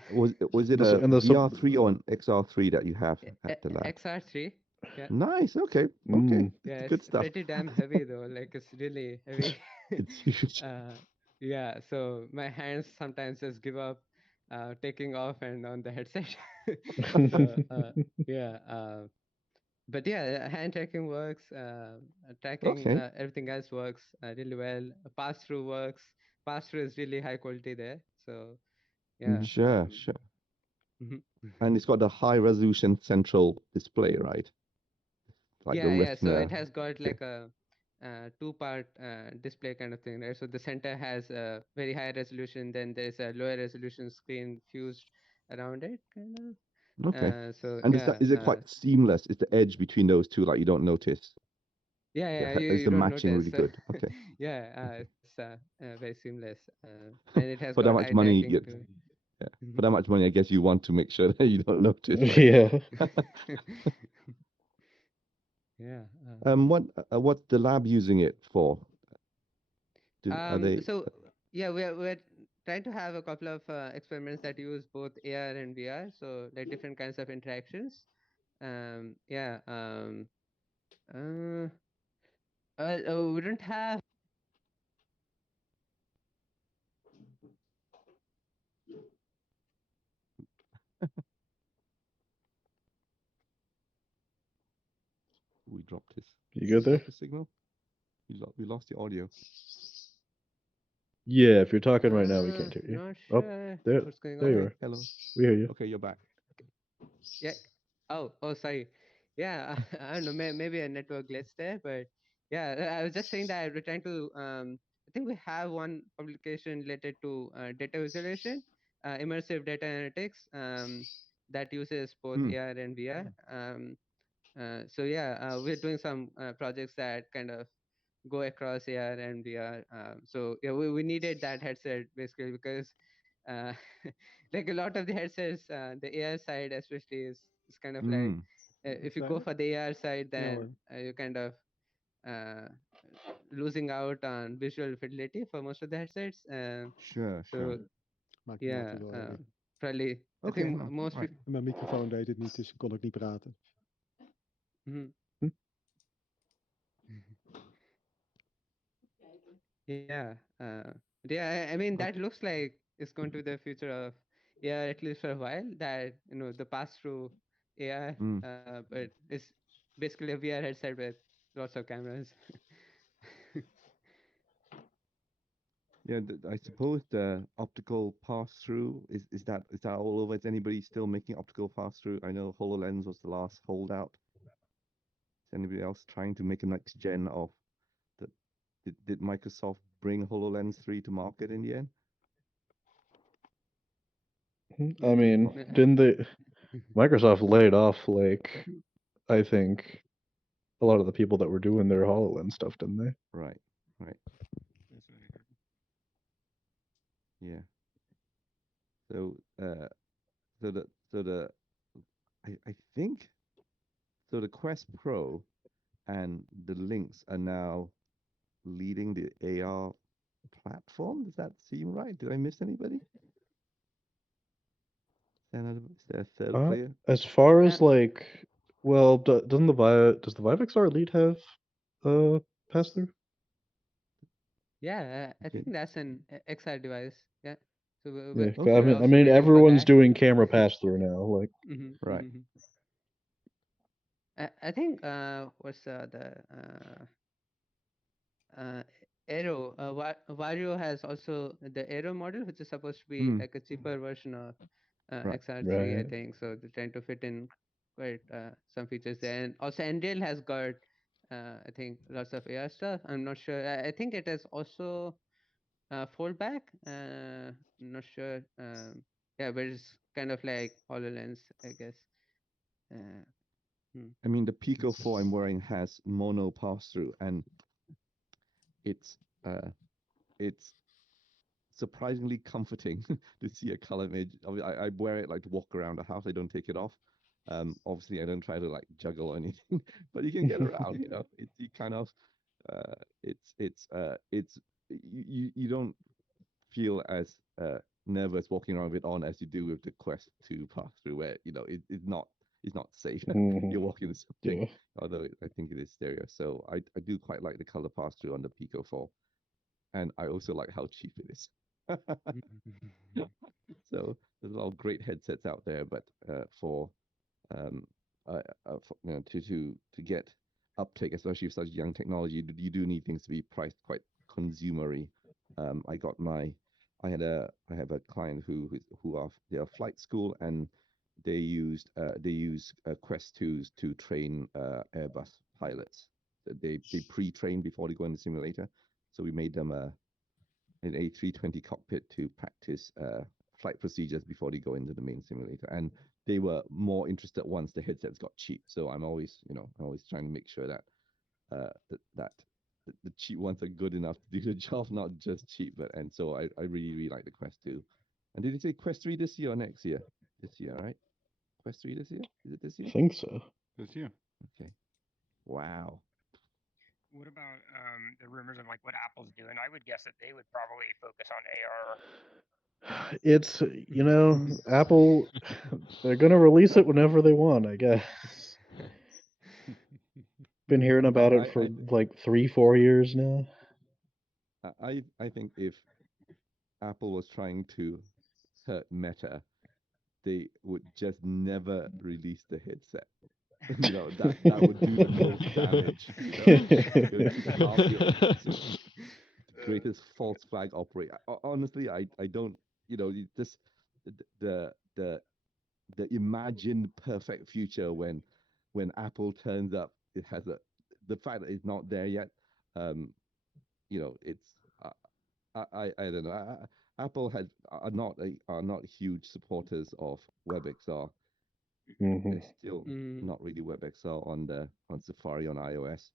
Was it So- a and the sup- VR3 or an XR3 that you have at the lab? XR3. Yeah. Nice. Okay. Okay. Mm. Yeah, Good it's stuff. pretty damn heavy though. Like it's really heavy. It's huge. Yeah, so my hands sometimes just give up taking off and on the headset. So yeah, but yeah, hand tracking works. Tracking Okay. everything else works really well. Pass through works. Pass through is really high quality there. So yeah. Sure, sure. Mhm. And it's got a high resolution central display, right? Like the Yeah. So retina. it has got Okay. like a two-part display kind of thing, right? So the center has a very high resolution, then there's a lower resolution screen fused around it, kind of. Okay. So And yeah, is it quite seamless? Is the edge between those two like you don't notice? yeah, Is you the don't matching notice. really good? Okay. Yeah, it's very seamless, and it has For that got much eye money, tracking too. yeah. Mhm. For that much money, I guess you want to make sure that you don't notice, right? Yeah. Yeah. What's the lab using it for? Are they? So yeah, we're trying to have a couple of experiments that use both AR and VR, so like different kinds of interactions. Yeah. Uh, we don't have. We dropped his. You good there? Drop his signal. We lost the audio. Yeah, if you're talking right now, we can't hear you. Not Oh, sure there, what's going there on. you Hey, are. hello. We hear you. Okay, you're back. Yeah. Oh, sorry. Yeah, I don't know. Maybe a network glitch there, but yeah, I was just saying that we're trying to. I think we have one publication related to data visualization, immersive data analytics, that uses both Hmm. AR and VR. So yeah, we're doing some projects that kind of go across AR and VR. So yeah, we needed that headset basically because uh, like a lot of the headsets, the AR side especially is kind of like Mm. if you go for the AR side, then you're kind of uh, losing out on visual fidelity for most of the headsets. Sure, So sure. Maakt niet uit, yeah, ik hoor je weer. probably I Okay. think most Right. people. Mijn microfoon deed het niet, dus kon ik niet praten. Yeah, yeah. I mean, that looks like it's going to be the future of AR at least for a while. That the pass through AR, Mm. but it's basically a VR headset with lots of cameras. Yeah, I suppose the optical pass-through is that all over? Is anybody still making optical pass-through? I know HoloLens was the last holdout. Is anybody else trying to make a next gen of the? Did Microsoft bring HoloLens 3 to market in the end? I mean, Yeah. didn't they? Microsoft laid off, like, I think, a lot of the people that were doing their HoloLens stuff, didn't they? Right, right. Yeah. So, I think so. The Quest Pro and the Lynx are now leading the AR platform. Does that seem right? Did I miss anybody? Is there a third player? As far Uh, as like, well, doesn't does the WebXR Elite have pass through? yeah, I Okay. think that's an XR device. Yeah. So Yeah, Okay. I we're mean, also waiting for everyone's that. doing camera pass through now. Like, Right. I think what's the Aero, Vario has also the Aero model, which is supposed to be Hmm. like a cheaper version of Right. XR3, I right. think. So they're trying to fit in quite some features there. And also, Unreal has got, I think, lots of AR stuff. I'm not sure. I think it has also foldback. Not sure. Yeah, but it's kind of like HoloLens, I guess. I mean, the Pico 4 I'm wearing has mono pass-through, and it's surprisingly comforting to see a color image. I wear it like to walk around the house. I don't take it off. Obviously, I don't try to like juggle or anything, but you can get around. You know, you kind of it's you don't feel as nervous walking around with it on as you do with the Quest 2 pass through, where it's not safe. You're walking with something, Yeah. although I think it is stereo. So I do quite like the color pass through on the Pico 4, and I also like how cheap it is. So there's a lot of great headsets out there, but for um, to get uptake, especially with such young technology, you do need things to be priced quite consumery. I have a client they are flight school, and they use Quest 2s to train Airbus pilots. They pre-train before they go in the simulator. So we made them an A320 cockpit to practice flight procedures before they go into the main simulator. And they were more interested once the headsets got cheap. So I'm always trying to make sure that that the cheap ones are good enough to do the job, not just cheap. And so I really, really like the Quest 2. And did you say Quest 3 this year or next year? This year, right? Quest 3 this year? Is it this I year? think so. This year. Okay. Wow. What about the rumors of like what Apple's doing? I would guess that they would probably focus on AR. It's, Apple, they're going to release it whenever they want, I guess. Been hearing about it for like 3-4 years now. I think if Apple was trying to hurt Meta, they would just never release the headset. That would do the most damage. It would keep the greatest false flag operator. Honestly, I don't. Just the the the imagined perfect future when Apple turns up, it has the fact that it's not there yet. It's I don't know. Apple are not huge supporters of WebXR. Mhm. They're still not really WebXR on Safari on iOS.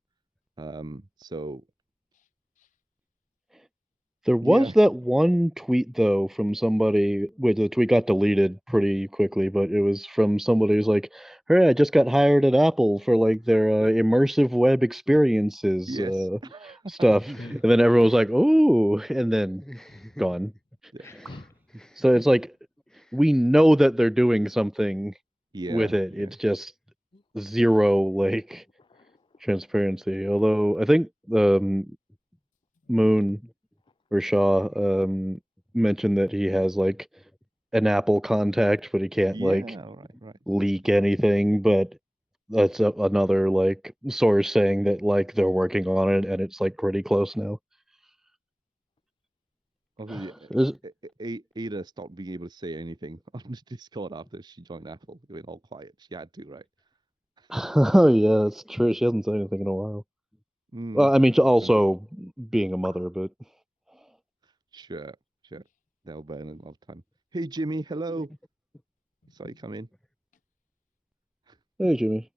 So There yeah, was that one tweet though from somebody. Wait, the tweet got deleted pretty quickly, but it was from somebody who's like, "Hey, I just got hired at Apple for like their immersive web experiences yes. stuff," and then everyone was like, "Oh," and then gone. Yeah. So it's like we know that they're doing something with Yeah, it. It's just zero like transparency. Although I think Moon or Shaw mentioned that he has like an Apple contact, but he can't like yeah, right. leak anything. But that's another like source saying that like they're working on it and it's like pretty close now. Also, Is- Ada stopped being able to say anything on the Discord after she joined Apple. It went all quiet. She had to, right? oh yeah, that's true. She hasn't said anything in a while. Well, I mean, also being a mother, but Sure. That'll burn a lot of time. Hey, Jimmy, hello. Saw you come in. hey, Jimmy.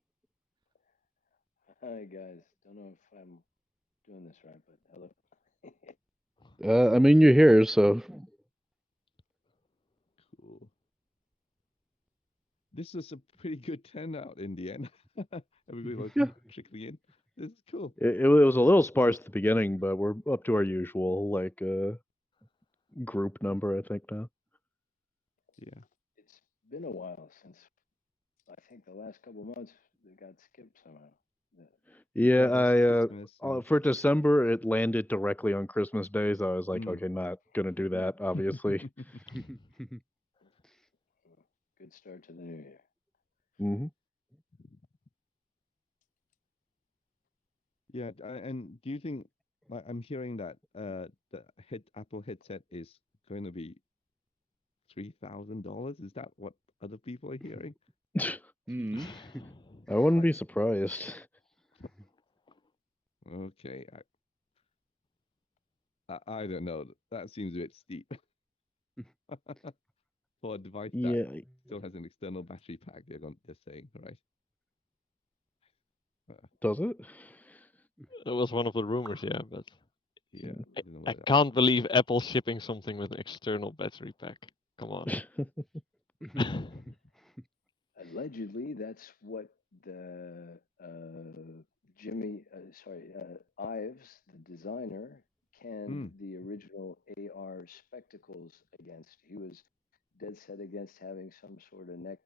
Hi guys, don't know if I'm doing this right, but hello. I mean, you're here, so Cool. This is a pretty good turnout in the end. Everybody was yeah. trickling in. This is cool. It was a little sparse at the beginning, but we're up to our usual like group number, I think now. Yeah. It's been a while since I think the last couple months it got skipped somehow. Yeah, Christmas for December it landed directly on Christmas Day, so I was like, Mm. okay, not gonna do that, obviously. Good start to the new year. hmm Yeah, and do you think I'm hearing that the Apple headset is going to be $3,000? Is that what other people are hearing? I wouldn't be surprised. Okay, I don't know. That seems a bit steep for a device that Yeah, still has an external battery pack. They're saying, right? does it? That was one of the rumors, yeah, but Yeah, I, I don't know I whether that. can't believe Apple's shipping something with an external battery pack. Come on. Allegedly, that's what the Jimmy, sorry, Ives, the designer, canned Mm, the original AR spectacles against. He was dead set against having some sort of neck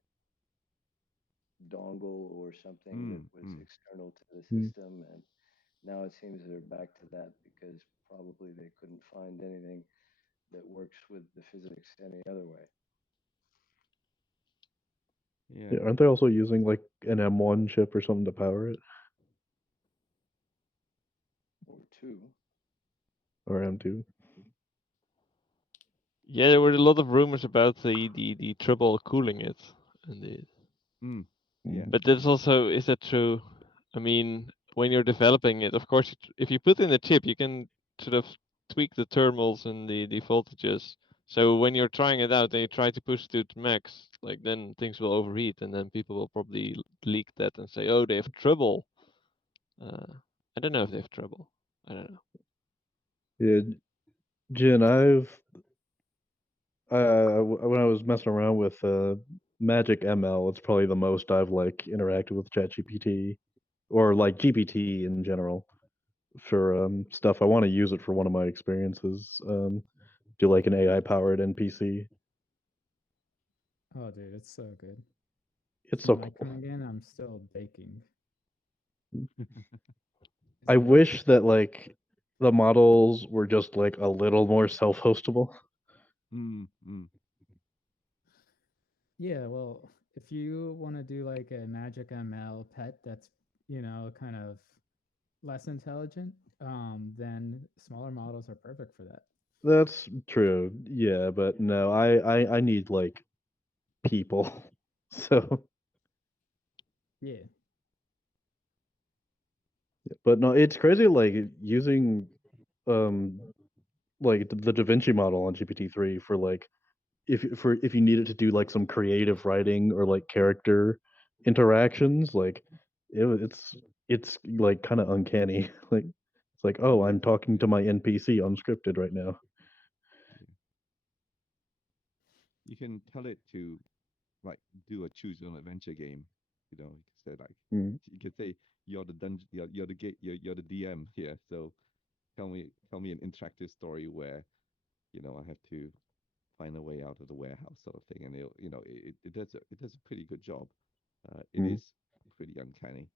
dongle or something that mm, was mm. external to the Mm. system. And now it seems they're back to that because probably they couldn't find anything that works with the physics any other way. Yeah, Yeah. aren't they also using like an M1 chip or something to power it, Or two. or M2? Yeah, there were a lot of rumors about the trouble cooling it. Indeed. Mm, Mm. yes. But that's also, is that true? I mean, when you're developing it, of course, if you put in a chip, you can sort of tweak the thermals and the voltages. So when you're trying it out and you try to push it to max, like then things will overheat, and then people will probably leak that and say, "Oh, they have trouble." Uh, I don't know if they have trouble. I don't know. Yeah, Jin, when I was messing around with Magic ML, it's probably the most I've like interacted with ChatGPT or like GPT in general for stuff. I want to use it for one of my experiences. Do like an AI powered NPC. Oh, dude, it's so good. It's Is my so mic cool. coming in? I'm still baking. Is I it good? wish that like the models were just like a little more self-hostable. Mm, mm. Yeah, well, if you want to do like a Magic ML pet that's, kind of less intelligent, then smaller models are perfect for that. That's true. Yeah, but no, I need like people. So, Yeah. but no, it's crazy like using um like the Da Vinci model on GPT-3 for like if you needed to do like some creative writing or like character interactions, like it's like kind of uncanny. Like it's like, oh, I'm talking to my NPC unscripted right now. You can tell it to like do a choose your own adventure game. You know, you can say like Mm. you can say you're the dungeon, you're the gate, you're the DM here. So tell me an interactive story where I have to find a way out of the warehouse sort of thing, and it does a pretty good job. It Mm. is pretty uncanny.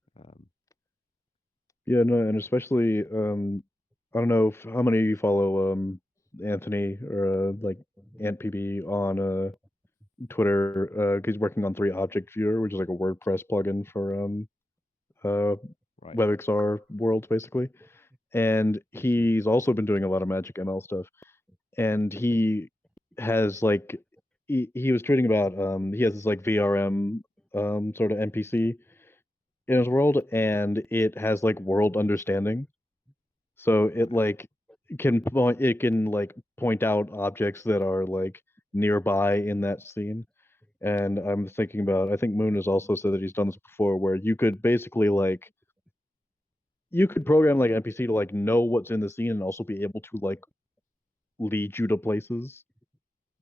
Yeah, no, and especially I don't know how many of you follow Anthony or like AntPB on Twitter. He's working on 3 Object Viewer, which is like a WordPress plugin for uh Right. WebXR worlds basically. And he's also been doing a lot of Magic ML stuff. And he has like he was tweeting about he has this like VRM sort of NPC in his world, and it has like world understanding. So it like can like point out objects that are like nearby in that scene. And I'm thinking about, I think Moon has also said that he's done this before, where you could basically like you could program like NPC to like know what's in the scene and also be able to like lead you to places.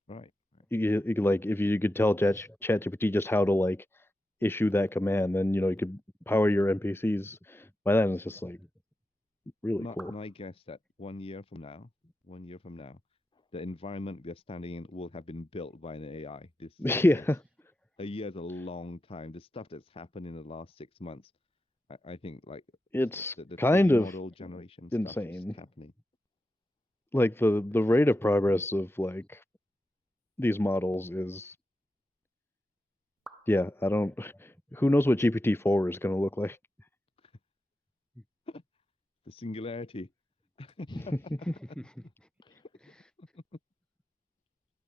Right. You could, like if you could tell ChatGPT just how to like issue that command, then you could power your NPCs by that. And it's just like really cool. My guess that 1 year from now, the environment we are standing in will have been built by an AI. Yeah, A year is a long time. The stuff that's happened in the last 6 months, I think like it's the kind 3D of model generation stuff is insane. happening. Like the rate of progress of like these models is, yeah, I don't, who knows what GPT-4 is going to look like. The singularity.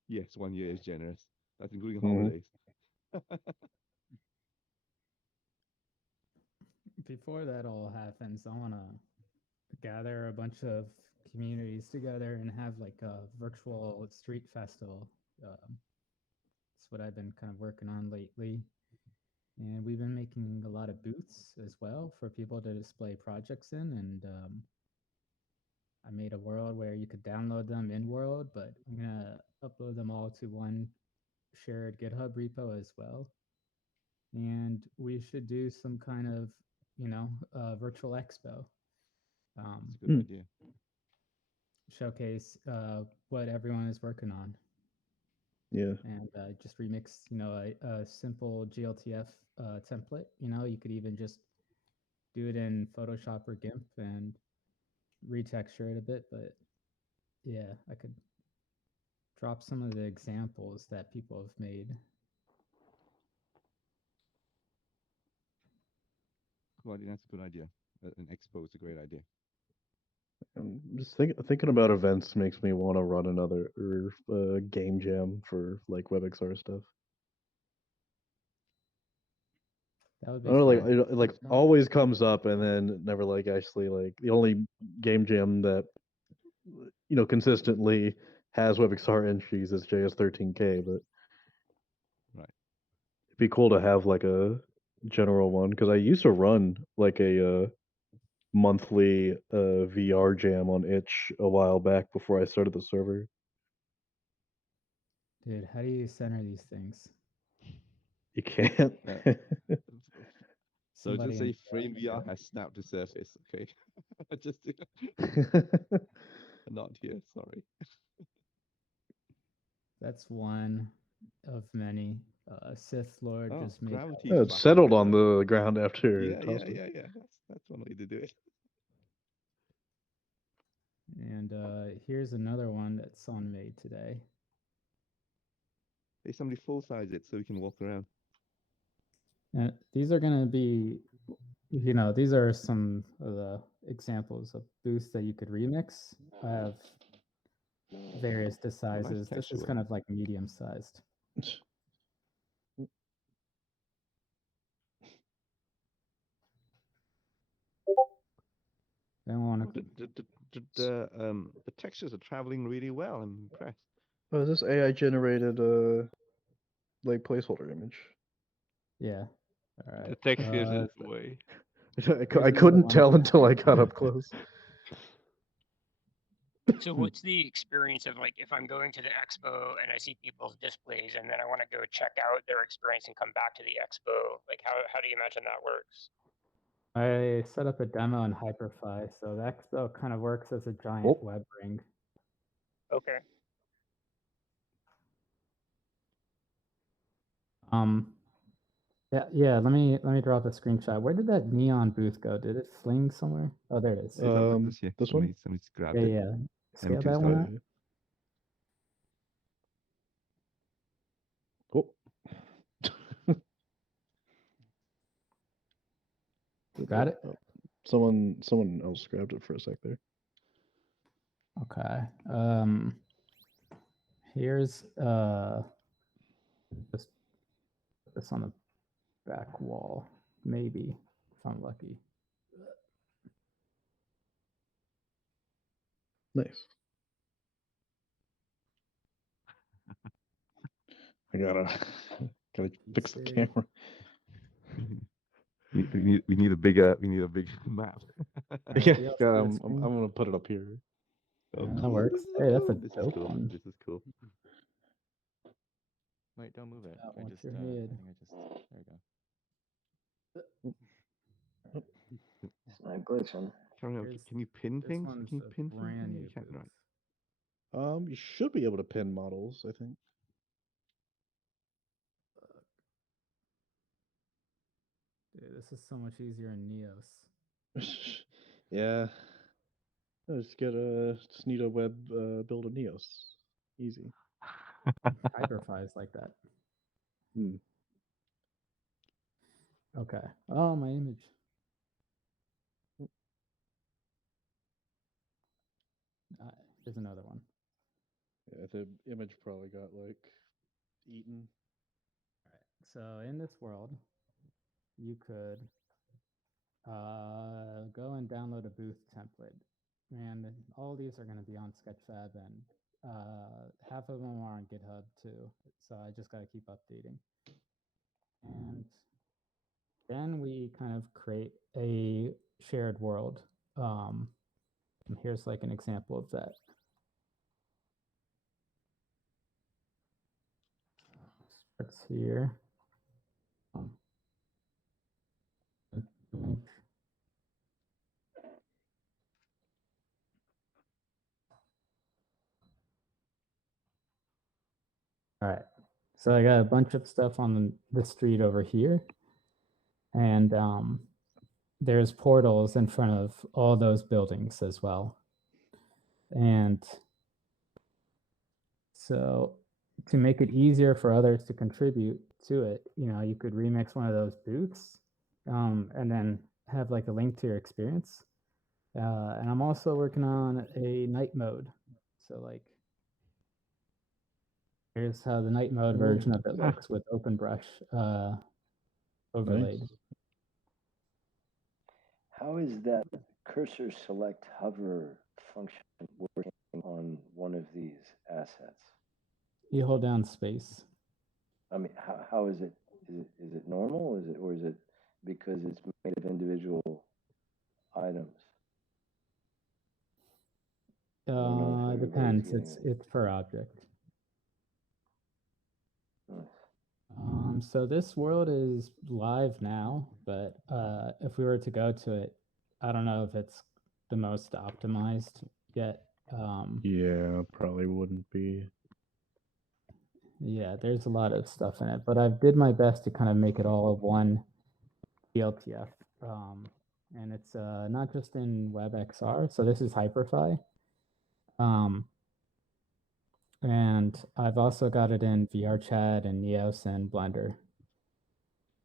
Yes, 1 year is generous. That's including Mhm. holidays. Before that all happens, I want to gather a bunch of communities together and have like a virtual street festival. That's what I've been kind of working on lately. And we've been making a lot of booths as well for people to display projects in. And I made a world where you could download them in world, but I'm gonna upload them all to one shared GitHub repo as well. And we should do some kind of, virtual expo. That's a good idea. Showcase what everyone is working on. Yeah. And just remix, a simple GLTF template. You could even just do it in Photoshop or GIMP and retexture it a bit. But yeah, I could drop some of the examples that people have made. Well, that's a good idea. An expo is a great idea. Just thinking about events makes me want to run another game jam for like WebXR stuff. That would I be don't know, like fun. it like always comes up, and then never like actually like the only game jam that consistently has WebXR entries is JS13K, but Right. it'd be cool to have like a general one because I used to run like a monthly VR jam on itch a while back before I started the server. Dude, how do you center these things? You can't. So Somebody just in say chat frame can VR do it. has snapped the surface. Okay. Just not here. Sorry. That's one of many. Sith Lord Oh, just made that gravity Oh, one. it's flash. settled That's on the ground after yeah, yeah, tossing. yeah, yeah. That's one way to do it. And here's another one that Son made today. Hey, somebody full size it so we can walk around. These are going to be, these are some of the examples of boosts that you could remix. I have various sizes. This texture is work. kind of like medium sized. I want to. The textures are traveling really well. I'm impressed. Oh, is this AI generated like placeholder image? Yeah. All right. The textures is the way. I couldn't tell until I got up close. So what's the experience of like if I'm going to the expo and I see people's displays and then I want to go check out their experience and come back to the expo? Like how do you imagine that works? I set up a demo in Hyperfy, so the expo kind of works as a giant web ring. Okay. Yeah. Let me drop a screenshot. Where did that neon booth go? Did it fling somewhere? Oh, there it is. It's up this year. This one? Somebody's grabbed Yeah, it. yeah. Scale M2's that got one it. up. Oh. Got it? Oh, someone else grabbed it for a sec there. Okay. Here's just put this on the back wall, maybe, if I'm lucky. Nice. I gotta fix the camera. We need a bigger map. Yeah, I'm gonna put it up here. Oh, That cool. works. Hey, that's a This is dope cool. one. This is cool. Wait, don't move it. I Watch just, your I head. think I just, there we go. It's not glitching. Can you pin This things? one's Can you a pin brand things? new You can't, booth. right. You should be able to pin models, I think. Dude, this is so much easier in Neos. Yeah. Just need a web build a Neos. Easy. Hyperfy is like that. Hmm. Okay. Oh, my image. Here's another one. Yeah, the image probably got like eaten. All right. So in this world, you could go and download a booth template, and all these are going to be on Sketchfab, and half of them are on GitHub too. So I just got to keep updating. And then we kind of create a shared world. And here's like an example of that. Starts here. All right, so I got a bunch of stuff on the street over here, and there's portals in front of all those buildings as well. And so to make it easier for others to contribute to it, you could remix one of those booths and then have like a link to your experience. And I'm also working on a night mode. So like, here's how the night mode version of it looks with OpenBrush overlaid. Nice. How is that cursor select hover function working on one of these assets? You hold down space. I mean, how is it? Is it normal? Or is it because it's made of individual items? It depends. It's per object. So this world is live now, but if we were to go to it, I don't know if it's the most optimized yet. Yeah, probably wouldn't be. Yeah, there's a lot of stuff in it, but I did my best to kind of make it all of one DLTF. And it's not just in WebXR, so this is Hyperfy. And I've also got it in VRChat and Neos and Blender.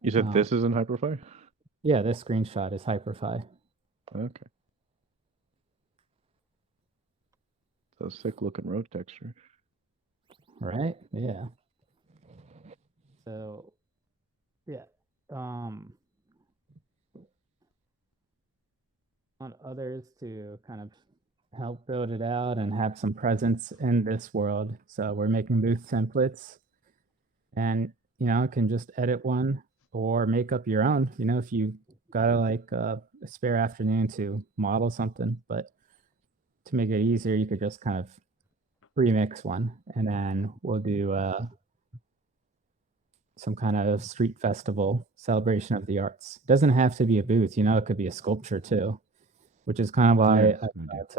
You said this is in Hyperfy? Yeah, this screenshot is Hyperfy. Okay. It's a sick looking road texture. Right? Yeah. So, yeah. Want others to kind of help build it out and have some presence in this world. So we're making booth templates, and can just edit one or make up your own. If you got like a spare afternoon to model something, but to make it easier, you could just kind of remix one, and then we'll do some kind of street festival celebration of the arts. It doesn't have to be a booth, it could be a sculpture too, which is kind of why I got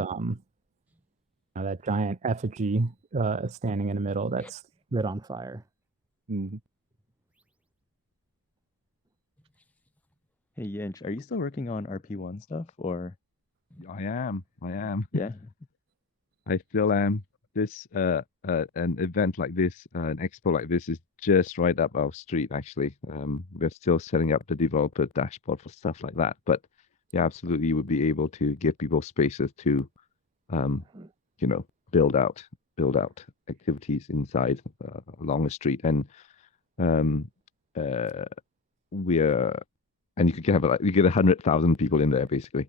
that giant effigy standing in the middle that's lit on fire. Mm-hmm. Hey Yinch, are you still working on RP1 stuff or? I am. Yeah. I still am. This an event like this, an expo like this is just right up our street actually. We're still setting up the developer dashboard for stuff like that. But yeah, absolutely you would be able to give people spaces to build out activities inside along the street. And you could have you get 100,000 people in there basically.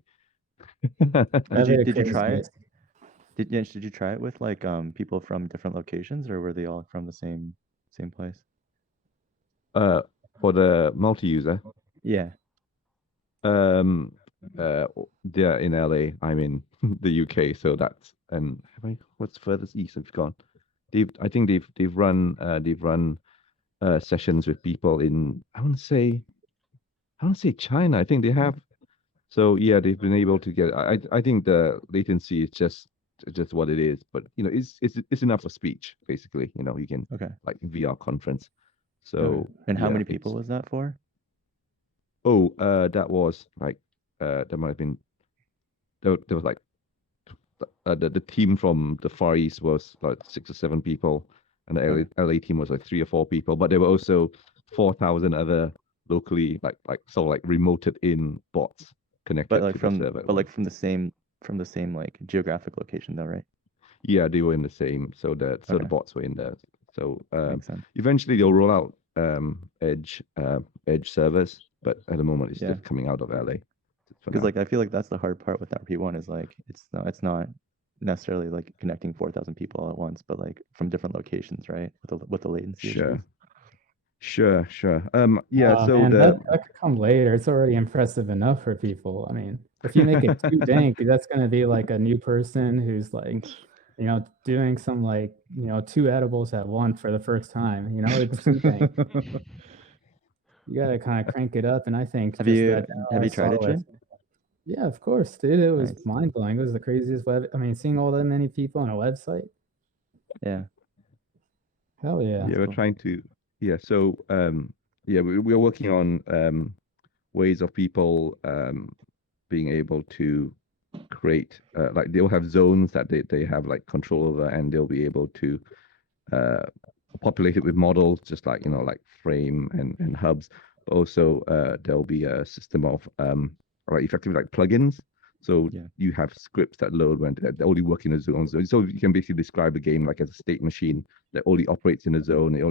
Did you try it? Did you try it with like people from different locations, or were they all from the same place? For the multi-user. Yeah. They're in LA. I'm in the UK, so that's what's furthest east have you gone? I think they've run sessions with people in I want to say China. I think they have. So yeah, they've been able to get. I think the latency is just what it is, but it's enough for speech basically. You can like VR conference. So and how many people was that for? Oh, that was like there might have been there was like the team from the Far East was like 6 or 7 people, and the LA team was like 3 or 4 people. But there were also 4,000 other locally like sort of like remoted in bots connected to the server. But like from the same like geographic location though, right? Yeah, they were in the same. So the bots were in there. So Makes sense. eventually they'll roll out edge servers, but at the moment it's still coming out of LA. Because like I feel like that's the hard part with RP1 is like it's not necessarily like connecting 4,000 people all at once, but like from different locations, right? With the latency issues. Sure, sure. Yeah. Oh So man, the that could come later. It's already impressive enough for people. I mean, if you make it too dank, that's gonna be like a new person who's like, doing some like, 2 edibles at once for the first time. It's too dank. You gotta kind of crank it up, and I think Have just you that have I you saw tried it, with. Jin? Yeah, of course, dude. It was Nice. mind blowing. It was the craziest seeing all that many people on a website. Yeah. Hell yeah. yeah, we're cool. trying to. Yeah. So yeah, we're working on ways of people being able to create like they'll have zones that they have like control over, and they'll be able to uh, populate it with models, just like like Frame and hubs. But also there'll be a system of like effectively like plugins. So Yeah. you have scripts that load when they only work in a zone. So you can basically describe a game like as a state machine that only operates in a zone. They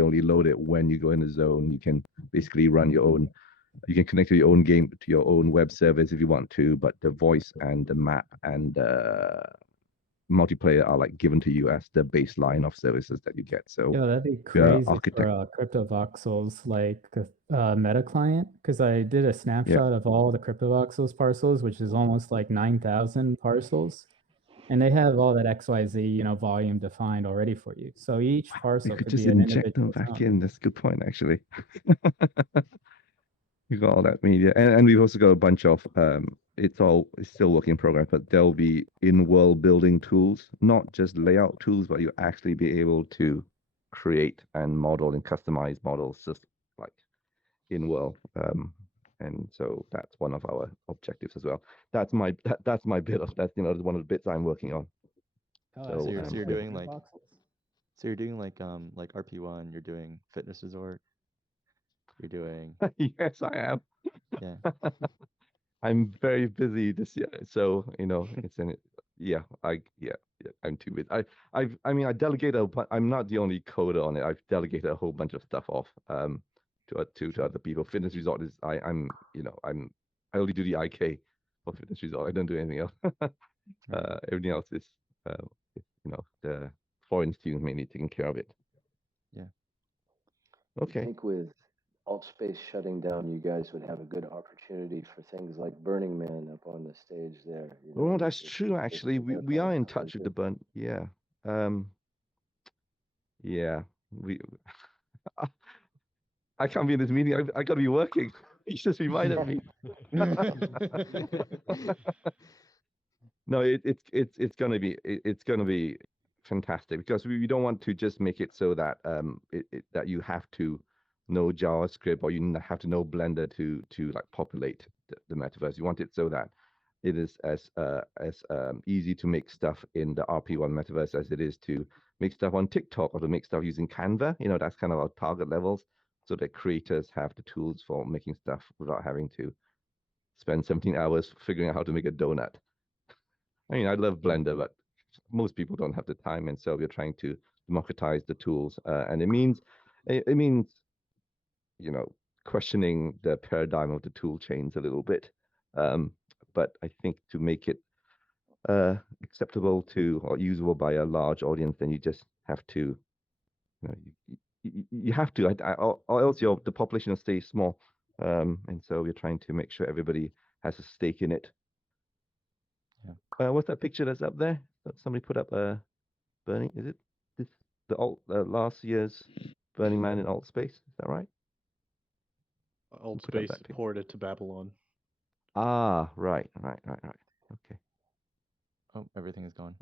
only load it when you go in a zone. You can basically run your own. You can connect to your own game to your own web service if you want to, but the voice and the map and multiplayer are like given to you as the baseline of services that you get. So Yo, that'd be we are crazy architect. for CryptoVoxels like meta client, because I did a snapshot of all the CryptoVoxels parcels, which is almost like 9,000 parcels, and they have all that XYZ volume defined already for you. So each You parcel could could just be an inject them individual back zone. in. That's a good point, actually. You got all that media, and we've also got a bunch of it's still work in progress, but there'll be in-world building tools, not just layout tools, but you actually be able to create and model and customize models just like in-world. And so that's one of our objectives as well. That's my that's my bit of that's one of the bits I'm working on. Oh, So, So you're doing like CryptoVoxels? like RP1. You're doing fitness resort. You're doing yes, I am. yeah. I'm very busy this year, so it's in it. Yeah, I'm too busy. I mean, I delegate I'm not the only coder on it. I've delegated a whole bunch of stuff off to other people. Fitness Resort is I only do the IK for Fitness Resort. I don't do anything else. Everything else is the foreign students mainly taking care of it. Yeah. I Okay. think with Altspace shutting down, you guys would have a good opportunity for things like Burning Man up on the stage there. Oh, that's if true. if Actually, the we are website in comes touch with into the burn. Yeah. Yeah. We. I can't be in this meeting. I got to be working. You just reminded me. No, it's gonna be fantastic because we don't want to just make it so that that you have to know JavaScript or you have to know Blender to like populate the metaverse. You want it so that it is as easy to make stuff in the RP1 metaverse as it is to make stuff on TikTok or to make stuff using Canva. That's kind of our target levels, so that creators have the tools for making stuff without having to spend 17 hours figuring out how to make a donut. I mean, I love Blender, but most people don't have the time, and so we're trying to democratize the tools, and it means questioning the paradigm of the tool chains a little bit. But I think to make it acceptable to or usable by a large audience, then you just have to, you have to, or else the population will stay small. And so we're trying to make sure everybody has a stake in it. Yeah. What's that picture that's up there? That somebody put up Burning? Is it last year's Burning Man in Altspace? Is that right? Altspace ported to Babylon. Ah, right. Okay. Oh, everything is gone.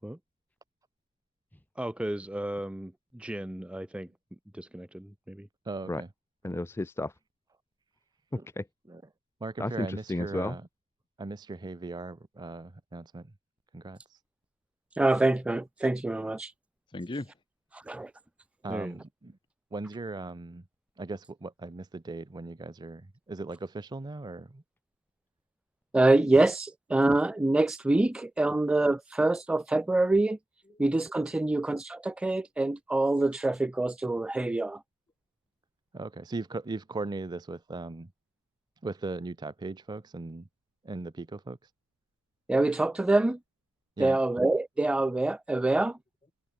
What? Oh, because Jin, I think, disconnected, maybe. Oh, okay. Right. And it was his stuff. Okay. Mark, That's interesting as well. I missed your Hey VR announcement. Congrats. Oh, thank you very much. Thank you. When's your I guess I missed the date when you guys are. Is it like official now or? Yes, next week on the 1st of February, we discontinue ConstructorCade and all the traffic goes to HeyVR. Okay, so you've coordinated this with the new tab page folks and the Pico folks. Yeah, we talked to them. They Yeah. are aware.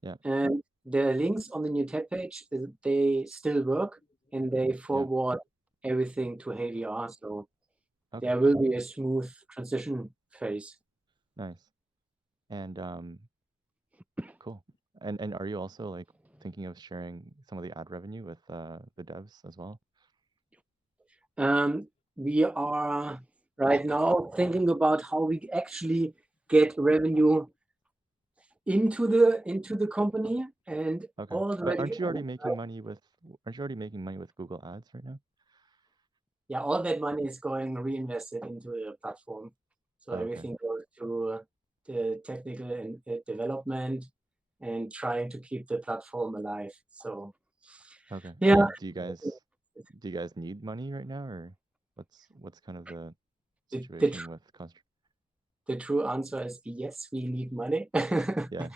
Yeah. And the links on the new tab page, they still work, and they forward everything to HeyVR, so Okay, there will be a smooth transition phase. nice. And cool. And are you also like thinking of sharing some of the ad revenue with the devs as well? We are right now thinking about how we actually get revenue into the company, and Okay. all the But revenue. aren't you already making money with Google Ads right now? Yeah, all that money is going reinvested into the platform. So Oh, okay. everything goes to the technical and development and trying to keep the platform alive. So Okay. yeah, And do you guys need money right now, or what's kind of the the, situation with Const? the true answer is yes, we need money. Yeah.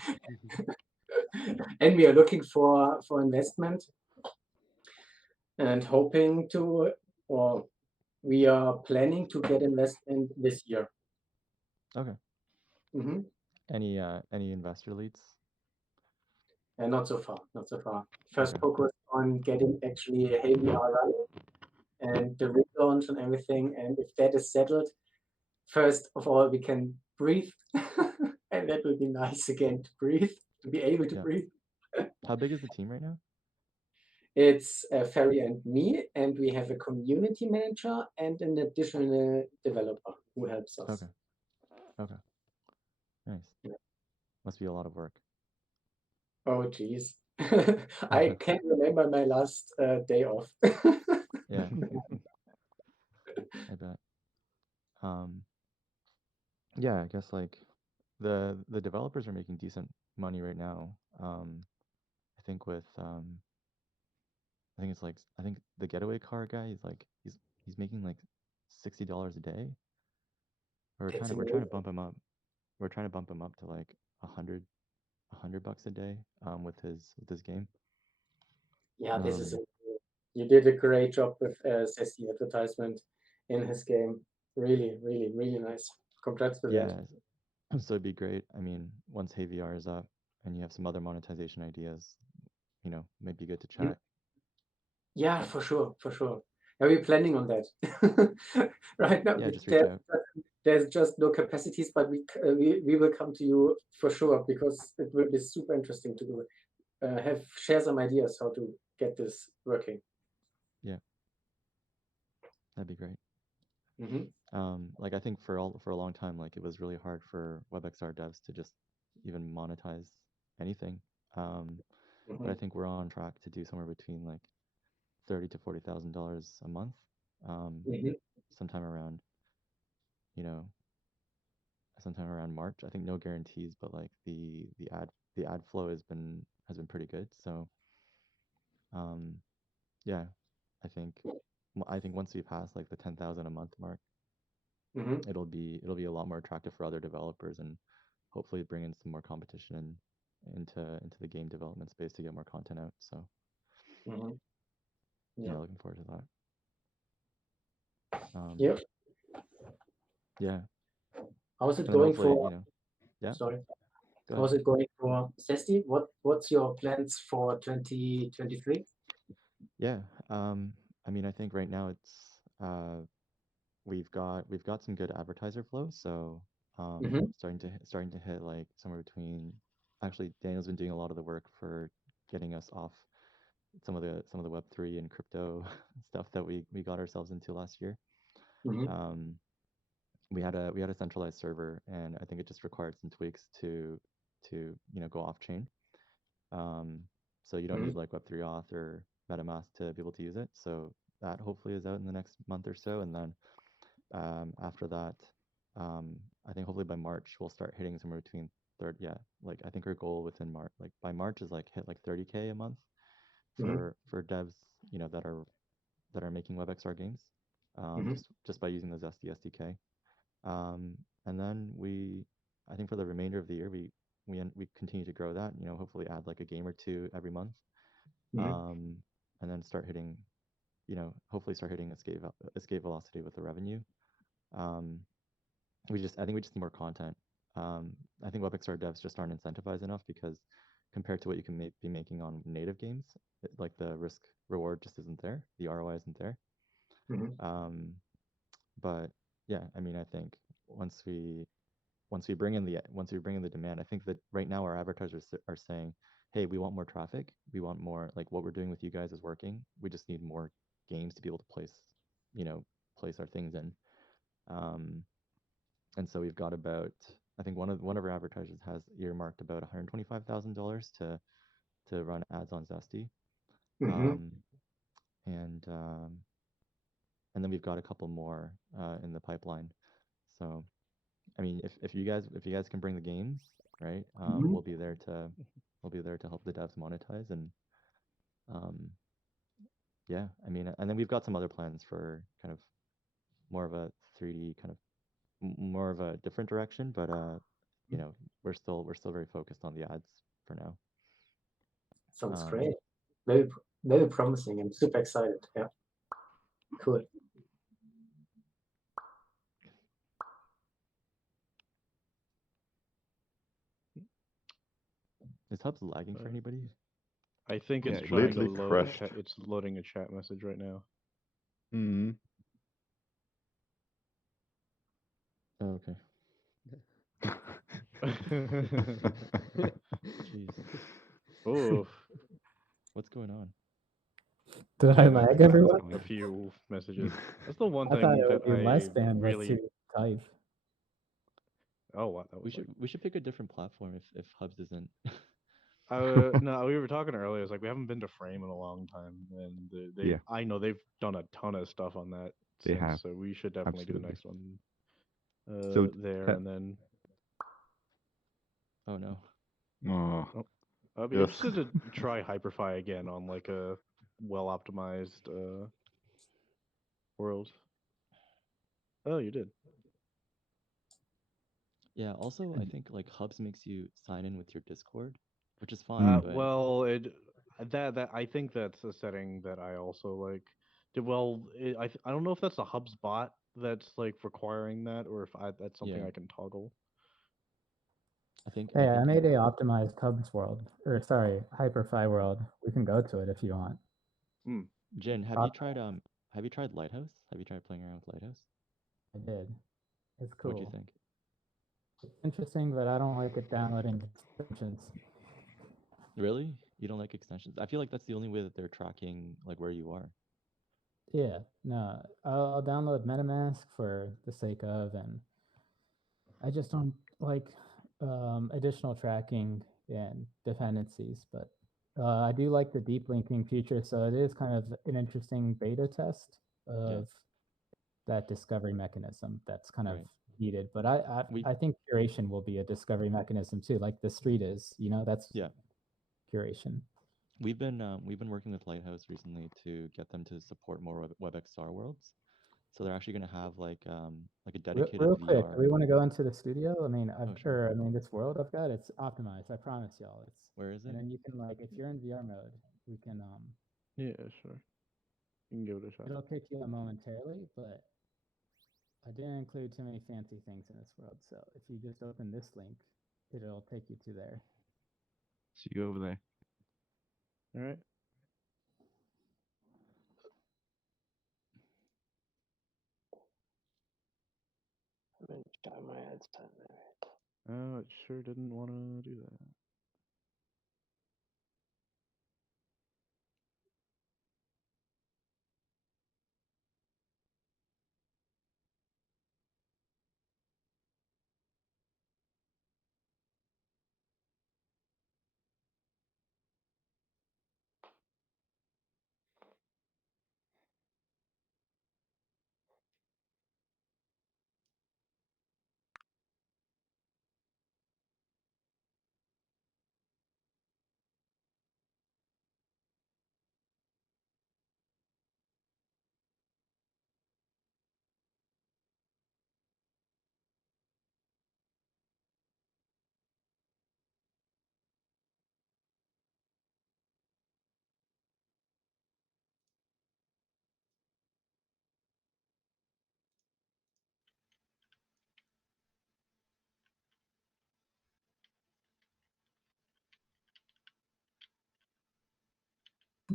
And we are looking for investment and hoping to, or we are planning to get investment this year. Okay. Mm-hmm. Any investor leads? And not so far. First Okay. focus on getting actually a HeyVR running and the relaunch and everything. And if that is settled, first of all, we can breathe. And that will be nice again to breathe, to be able to Yeah. breathe. How big is the team right now? It's Ferry and me, and we have a community manager and an additional developer who helps us. Okay. Okay. Nice. Yeah. Must be a lot of work. Oh, geez. I can't remember my last day off. Yeah. I bet. Yeah, I guess like the developers are making decent money right now. I think with I think it's like I think the getaway car guy is like he's making like $60 a day. We're That's we're trying to amazing. bump him up. We're trying to bump him up to like a hundred bucks a day with his game. Yeah, this is you did a great job with Sessi advertisement in his game. Really, really, really nice. Congrats with that. Yeah, so it'd be great. I mean, once HeyVR is up and you have some other monetization ideas, might be good to Mhm. chat. Yeah, for sure, for sure. Are we planning on that? Right now, Yeah, just reach out. there's just no capacities, but we will come to you for sure because it will be super interesting to share some ideas how to get this working. Yeah, that'd be great. Mm-hmm. Like I think for a long time, like it was really hard for WebXR devs to just even monetize anything. But I think we're on track to do somewhere between like $30,000 to $40,000 a month. Mm-hmm. Sometime around, you know, sometime around March. I think no guarantees, but like the ad flow has been pretty good. So, yeah, I think once we pass like the 10,000 a month mark, Mm-hmm. it'll be a lot more attractive for other developers and hopefully bring in some more competition into the game development space to get more content out. So Mm-hmm. yeah, Yeah. looking forward to that. Yep. Yeah, How's it and then going hopefully, for? yeah, Sorry. go ahead. How's it going for Sesti? What's your plans for 2023? Yeah, I mean, I think right now it's we've got some good advertiser flow, so Mm-hmm. starting to hit like somewhere between. Actually, Daniel's been doing a lot of the work for getting us off some of the Web3 and crypto stuff that we got ourselves into last year. Mm-hmm. We had a centralized server, and I think it just required some tweaks to go off chain. So you don't Mm-hmm. need like Web3 auth or MetaMask to be able to use it. So that hopefully is out in the next month or so, and then after that, I think hopefully by March we'll start hitting somewhere between yeah, like I think our goal within March, like by March, is like hit like 30K a month Mm-hmm. for devs, that are making WebXR games, Mm-hmm. just by using the Zesty SDK. And then I think for the remainder of the year, we continue to grow that. Hopefully add like a game or two every month, Mm-hmm. and then hopefully start hitting escape velocity with the revenue. Um, I think we just need more content. I think WebXR devs just aren't incentivized enough because compared to what you can be making on native games. Like the risk reward just isn't there. The ROI isn't there. Mhm. But yeah, I mean, I think once we bring in the demand, I think that right now our advertisers are saying, hey, we want more traffic. We want more, like what we're doing with you guys is working. We just need more games to be able to place our things in. And so we've got about, I think one of our advertisers has earmarked about $125,000 to run ads on Zesty. Mhm. And then we've got a couple more in the pipeline. So I mean, if you guys can bring the games, right? Mhm. We'll be there to help the devs monetize, and yeah, I mean, and then we've got some other plans for kind of more of a 3D kind of more of a different direction, but you know, we're still very focused on the ads for now. Sounds great. Very promising. I'm super excited. Yeah. Cool. Is Hubs lagging for anybody? I think Yeah, it's it trying to literally load. crashed. It's loading a chat message right now. Mm-hmm. Oh, okay. Jeez. Oh, What's going on? Did I lag everyone? a few messages. That's the one I thought thing it would that be less I bandwidth really. to type. Oh, wow, that We was should like. pick a different platform if Hubs isn't. No, we were talking earlier. It's like we haven't been to Frame in a long time, and Yeah. I know they've done a ton of stuff on that They since. have. So we should definitely do the Absolutely. next one So there, and then. Oh no. oh, I'd be yes. interested to try Hyperfy again on like a well-optimized world. Oh, you did. Yeah, also I think like Hubs makes you sign in with your Discord, which is fine, but Well, that I think that's a setting that I also like. I don't know if that's a Hubs bot that's like requiring that, or if that's something yeah, I can toggle. I think Hey, I made a optimized Hubs world, or sorry, Hyperfy world. We can go to it if you want. Jen, have you tried Lighthouse? Have you tried playing around with Lighthouse? I did. It's cool. What do you think? It's interesting, but I don't like it downloading extensions. Really? You don't like extensions? I feel like that's the only way that they're tracking like where you are. Yeah, no, I'll download MetaMask for the sake of, and I just don't like additional tracking and dependencies. But I do like the deep linking feature, so it is kind of an interesting beta test of that discovery mechanism that's kind of needed. But I think curation will be a discovery mechanism too, like the street is. You know, that's curation. We've been working with Lighthouse recently to get them to support more WebXR worlds. So they're actually going to have like a dedicated Real quick, VR. do we want to go into the studio? I mean, this world I've got, it's optimized. I promise y'all. It's where is it? And then you can like, if you're in VR mode, we can Yeah, sure. You can give it a shot. It'll kick you in momentarily, but I didn't include too many fancy things in this world. So if you just open this link, it'll take you to there. See you over there. All right. I'm gonna try my headset there. Oh, it sure didn't want to do that.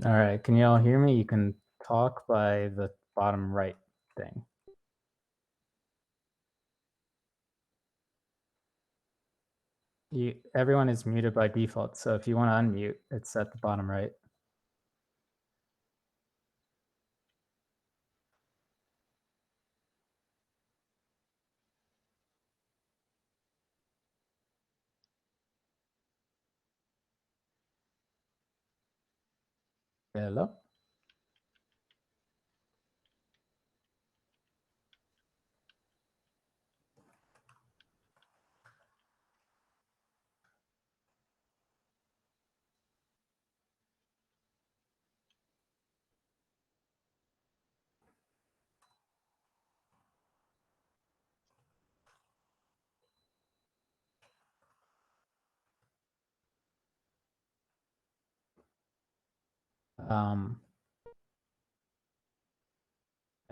All right, can you all hear me? You can talk by the bottom right thing. Everyone is muted by default, so if you want to unmute, it's at the bottom right. Hello?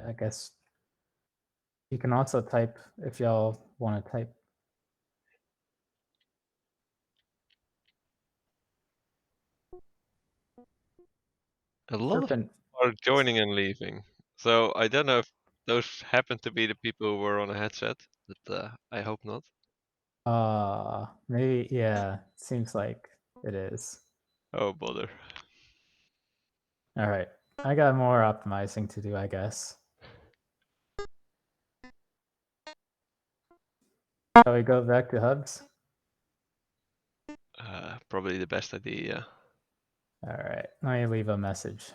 I guess you can also type if y'all want to type. A lot of Serpent. people are joining and leaving. So I don't know if those happen to be the people who were on a headset, but I hope not. Maybe, yeah, seems like it is. Oh, bother. All right, I got more optimizing to do, I guess. Shall we go back to hubs? Probably the best idea. All right, let me leave a message.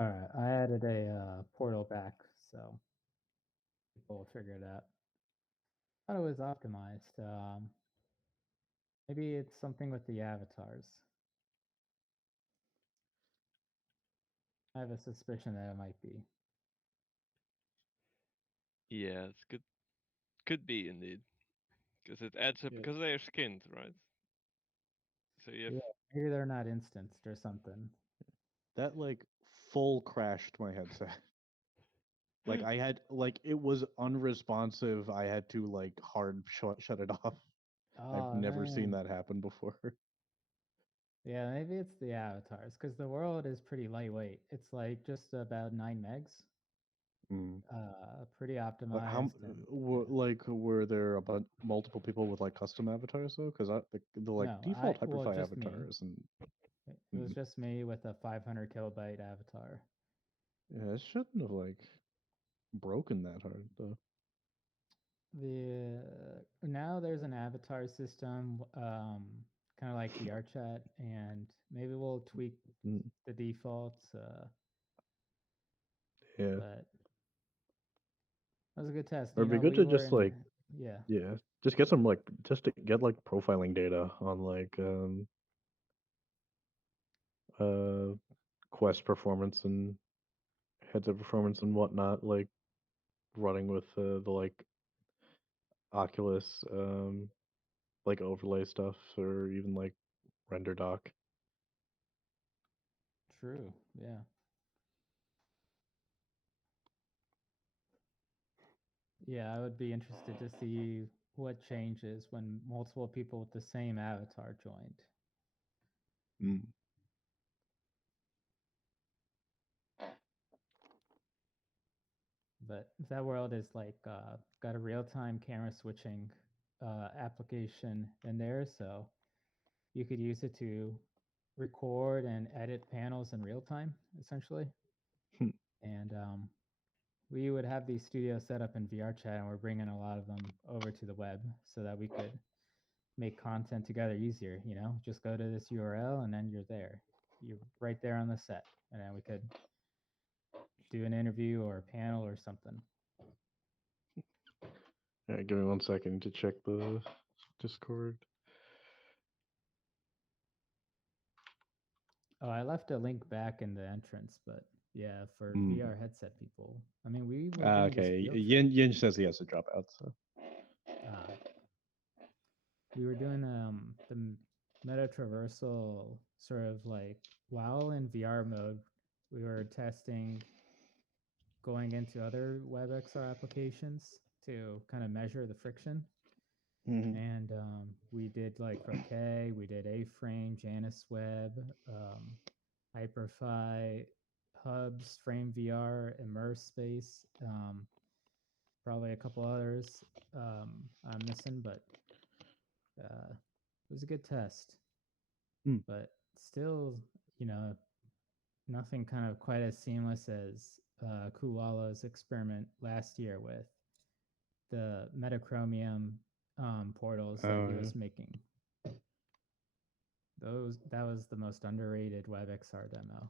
All right, I added a portal back, so people will figure it out. I thought it was optimized. Maybe it's something with the avatars. I have a suspicion that it might be. Yeah, it's good. Could be indeed, because it adds up because they are skinned, right? So you have... Yeah, maybe they're not instanced or something. That like full crashed my headset. Like I had like it was unresponsive. I had to like hard shut it off. I've Oh, never seen man. that happen before. Yeah, maybe it's the avatars because the world is pretty lightweight. It's like just about 9 megs. Mm. Pretty But optimized. And, like were there about multiple people with like custom avatars though? Because the like no, default well, Hyperfly just me. avatars and It was just me with a 500 kilobyte avatar. yeah, it shouldn't have like broken that hard though. Now there's an avatar system, kind of like VRChat, and maybe we'll tweak the defaults. Yeah. But that was a good test. Or You it'd be know, good we to were just in, like yeah. just get some like just to get like profiling data on like quest performance and heads up performance and whatnot. Like running with the like Oculus like overlay stuff or even like render doc. True. Yeah. Yeah, I would be interested to see what changes when multiple people with the same avatar joined. Mm. But that world is like got a real-time camera switching application in there, so you could use it to record and edit panels in real time, essentially. Hmm. And we would have these studios set up in VR chat, and we're bringing a lot of them over to the web so that we could make content together easier. You know, just go to this URL and then you're there. You're right there on the set, and then we could do an interview or a panel or something. All right, give me 1 second to check the Discord. Oh, I left a link back in the entrance, but yeah, for Mm. VR headset people. I mean, we were doing this Okay, field trip. Yin says he has to drop out. So We were doing the meta traversal sort of like while in VR mode, we were testing going into other WebXR applications to kind of measure the friction. Mhm. And we did like Croquet, we did A-Frame, Janus Web, Hyperfy, Hubs, Frame VR, Immerse Space, probably a couple others I'm missing, but it was a good test. But still, you know, nothing kind of quite as seamless as Kulala's experiment last year with the Metachromium portals that he was making. That was the most underrated WebXR demo.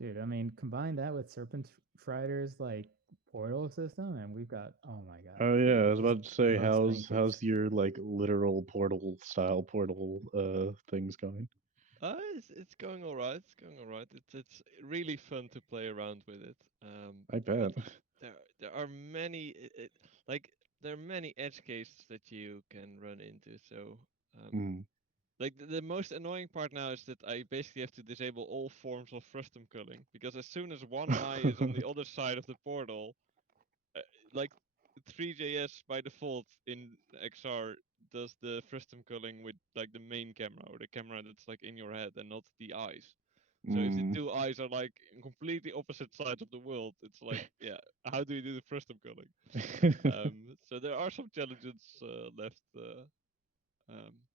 Dude, I mean, combine that with Serpent Frider's like portal system, and we've got, oh my god. Oh yeah, I was about to say Those how's your like literal portal style portal things going? It's going all right. It's going all right. It's really fun to play around with it. I bet. There are many like there are many edge cases that you can run into. So like the most annoying part now is that I basically have to disable all forms of frustum culling because as soon as one eye is on the other side of the portal, like 3JS by default in XR does the frustum culling with like the main camera or the camera that's like in your head and not the eyes. So if the two eyes are like in completely opposite sides of the world, it's like, yeah, how do you do the frustum culling? So there are some challenges left,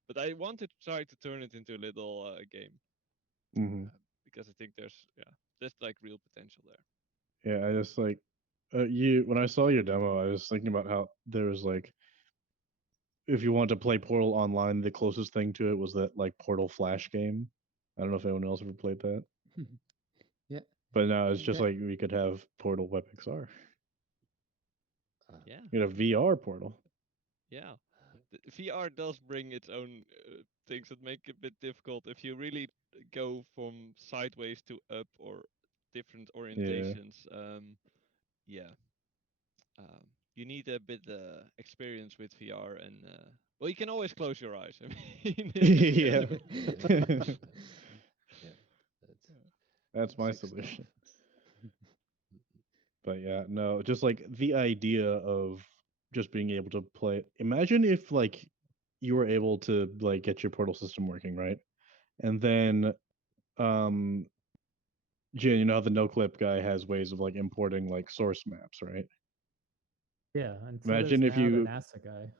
but I want to try to turn it into a little game because I think there's like real potential there. Yeah, I just like you when I saw your demo, I was thinking about how there was like if you want to play Portal online, the closest thing to it was that like Portal Flash game. I don't know if anyone else ever played that. Yeah. But now it's just like we could have Portal WebXR. Yeah. You have VR Portal. Yeah. The VR does bring its own things that make it a bit difficult if you really go from sideways to up or different orientations. Yeah. You need a bit experience with VR, and well, you can always close your eyes. I mean, Yeah. Yeah, That's my sick stuff. solution. But yeah, no, just like the idea of just being able to play. Imagine if like you were able to like get your portal system working, right? And then Jin, you know how the no clip guy has ways of like importing like source maps, right? Yeah, and so Imagine does if now you the NASA guy.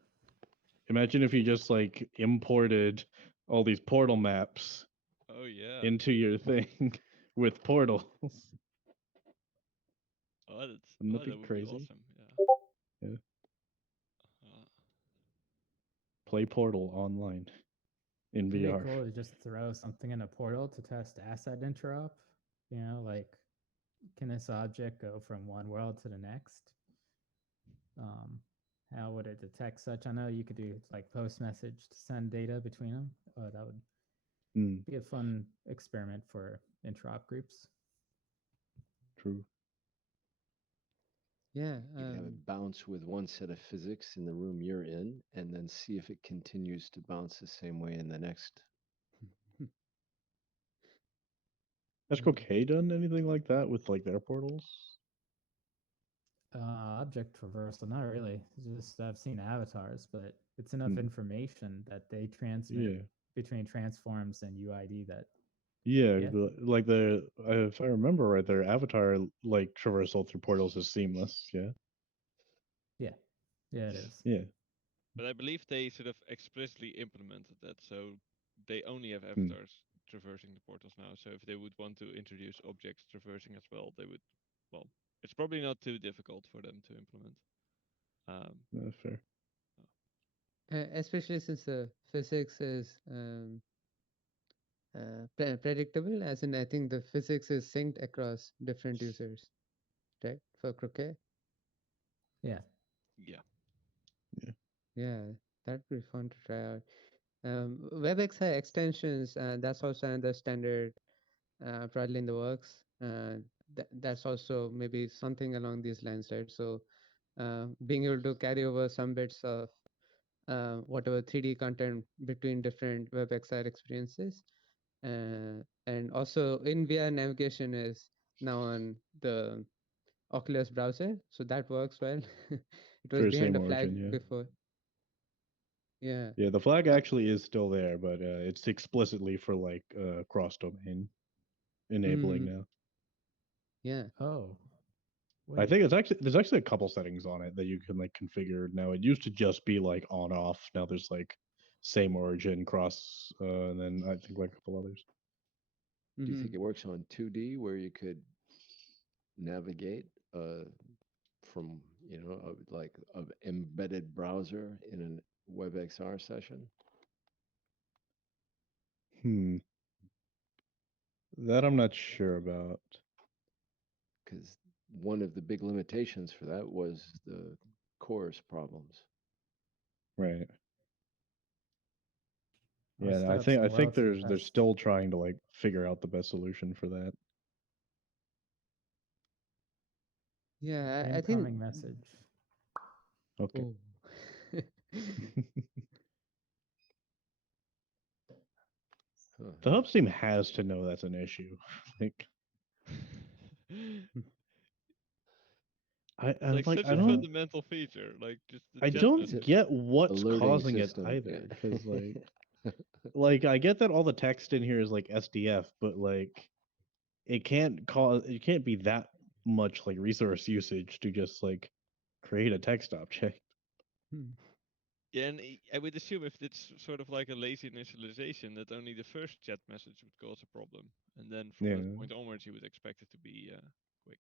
imagine if you just like imported all these portal maps Oh yeah. into your thing with portals. Oh, Wouldn't that that be would be crazy? awesome. Yeah. Yeah. Play Portal online in It'd be VR. cool to just throw something in a portal to test asset interop. You know, like, can this object go from one world to the next? How would it detect such? I know you could do like post message to send data between them. Oh, that would be a fun experiment for interop groups. True. Yeah. You could have it bounce with one set of physics in the room you're in, and then see if it continues to bounce the same way in the next. Has Croquet done anything like that with like their portals? Object traversal, not really. It's just I've seen avatars, but it's enough Hmm. information that they transmit Yeah. between transforms and UID that Yeah, Yeah. like if I remember right, their avatar like traversal through portals is seamless. Yeah. yeah, it is. Yeah. But I believe they sort of explicitly implemented that, so they only have Hmm. avatars traversing the portals now. So if they would want to introduce objects traversing as well, they would. Well, it's probably not too difficult for them to implement. That's fair. Especially since the physics is predictable, as in I think the physics is synced across different users, right? For Croquet. Yeah. Yeah. Yeah, that'd be fun to try out. WebXR extensions, that's also another standard probably in the works. That's also maybe something along these lines, right? So being able to carry over some bits of whatever 3D content between different WebXR experiences. And also in VR navigation is now on the Oculus browser, so that works well. It was For behind same a flag origin, yeah. before. Yeah. Yeah, the flag actually is still there, but it's explicitly for like cross domain enabling now. Yeah. Oh. I Wait. think there's actually a couple settings on it that you can like configure now. It used to just be like on off. Now there's like same origin cross, and then I think like a couple others. Do you think it works on 2D where you could navigate from like of embedded browser in a WebXR session? That I'm not sure about. Because one of the big limitations for that was the chorus problems. Right. I'll Yeah, start I up think some royalty they're tests. still trying to like figure out the best solution for that. Yeah, I think. Incoming message. Okay. Oh. The hub team has to know that's an issue. Like, like like such I a don't. fundamental feature, like just the I chat don't message. get what's Alerting causing system, it either, yeah. because like I get that all the text in here is like SDF, but like it can't be that much like resource usage to just like create a text object. Yeah, and I would assume if it's sort of like a lazy initialization, that only the first chat message would cause a problem, and then from that point onwards, you would expect it to be quick.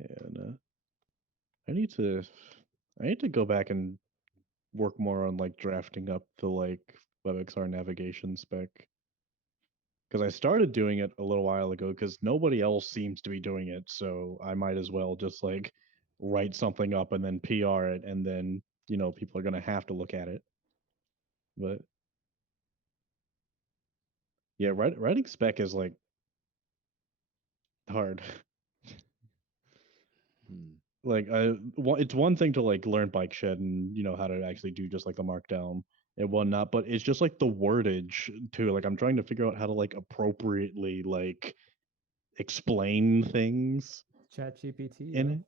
And I need to go back and work more on like drafting up the like WebXR navigation spec. Because I started doing it a little while ago because nobody else seems to be doing it, so I might as well just like write something up and then PR it, and then people are gonna have to look at it. But yeah, writing spec is like hard. Like it's one thing to like learn bike shed and how to actually do just like the markdown and whatnot, but it's just like the wordage too. Like I'm trying to figure out how to like appropriately like explain things ChatGPT, in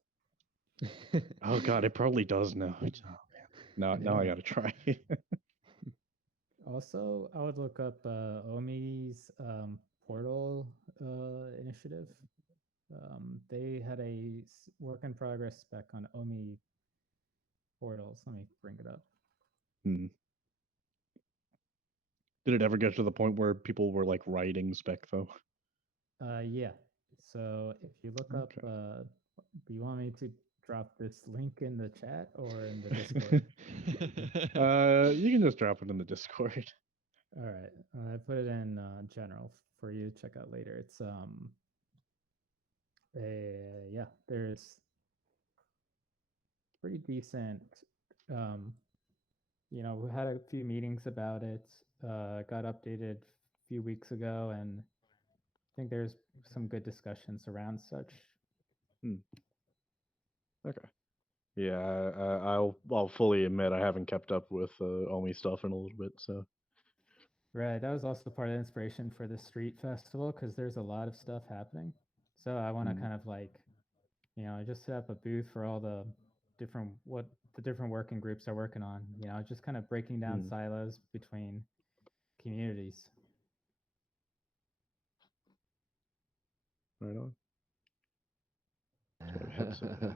it. Oh god, it probably does now. Oh man, now I gotta try. Also, I would look up Omi's portal initiative. They had a work in progress spec on Omi portals. Let me bring it up. Did it ever get to the point where people were like writing spec though? Yeah. So if you look up, do you want me to drop this link in the chat or in the Discord? You can just drop it in the Discord. All right, I put it in general for you to check out later. It's yeah, there's pretty decent. We had a few meetings about it. Got updated a few weeks ago, and think there's some good discussions around such. Okay. Yeah, I'll fully admit I haven't kept up with Omi stuff in a little bit, so. Right, that was also part of the inspiration for the street festival because there's a lot of stuff happening. So I want to kind of like, just set up a booth for all the different working groups are working on. Just kind of breaking down silos between communities. Right on. What headset I had.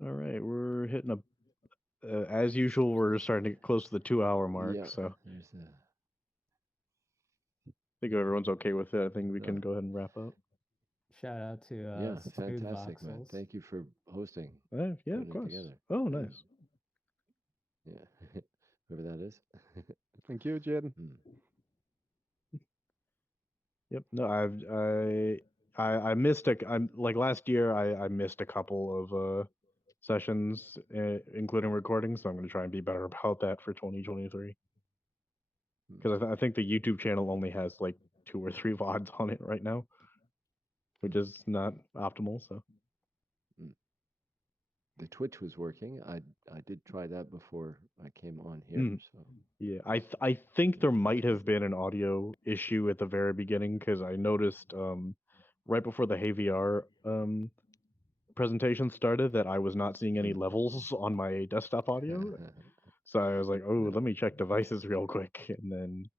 All right, we're hitting as usual, we're starting to get close to the 2-hour mark, Yeah, so there's a, I think if everyone's okay with it, I think we can go ahead and wrap up. Shout out to yeah, Smooth fantastic, man. Voxels. Thank you for hosting. Yeah, putting of it course. together. Oh, nice. Yeah, whoever that is. Thank you, Jen. Yep. No, I missed I'm like last year I missed a couple of sessions, including recordings, so I'm going to try and be better about that for 2023. Because I think the YouTube channel only has like 2 or 3 VODs on it right now, which is not optimal. So the Twitch was working. I did try that before I came on here. So yeah, I think there might have been an audio issue at the very beginning because I noticed right before the HeyVR presentation started that I was not seeing any levels on my desktop audio. So I was like, oh, let me check devices real quick, and then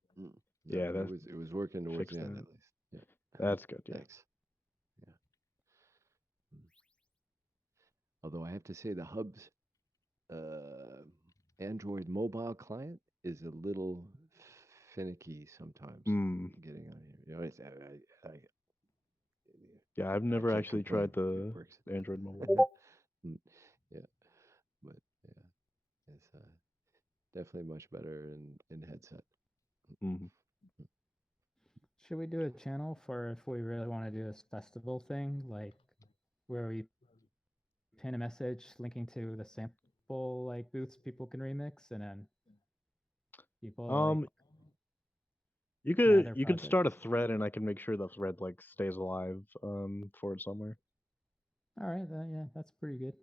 yeah, that it was working towards the end at least. Yeah, that's good. Yeah. Thanks. Yeah. Although I have to say the Hub's Android mobile client is a little finicky sometimes getting on here. It's, Yeah, I've I never can't actually complain. tried the It works. Android mobile. Yeah, but yeah, it's definitely much better in headset. Should we do a channel for if we really want to do this festival thing, like where we pin a message linking to the sample like booths people can remix, and then people like you could start a thread, and I can make sure the thread like stays alive for it somewhere. All right, yeah, that's pretty good.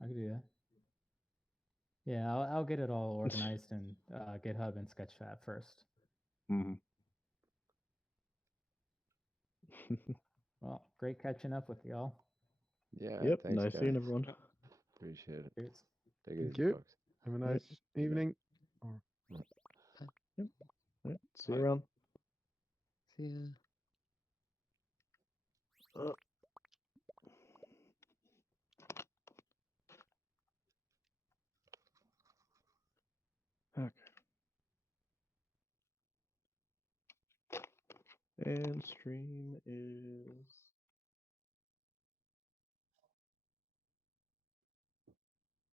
I could do that. Yeah, I'll get it all organized in GitHub and Sketchfab first. Well, great catching up with y'all. Yeah. Yep. Thanks, Nice guys. seeing everyone. Appreciate it. Cheers. Take it Thank easy, you. folks. Have a nice evening. Yep. See you around. See ya. Okay. And stream is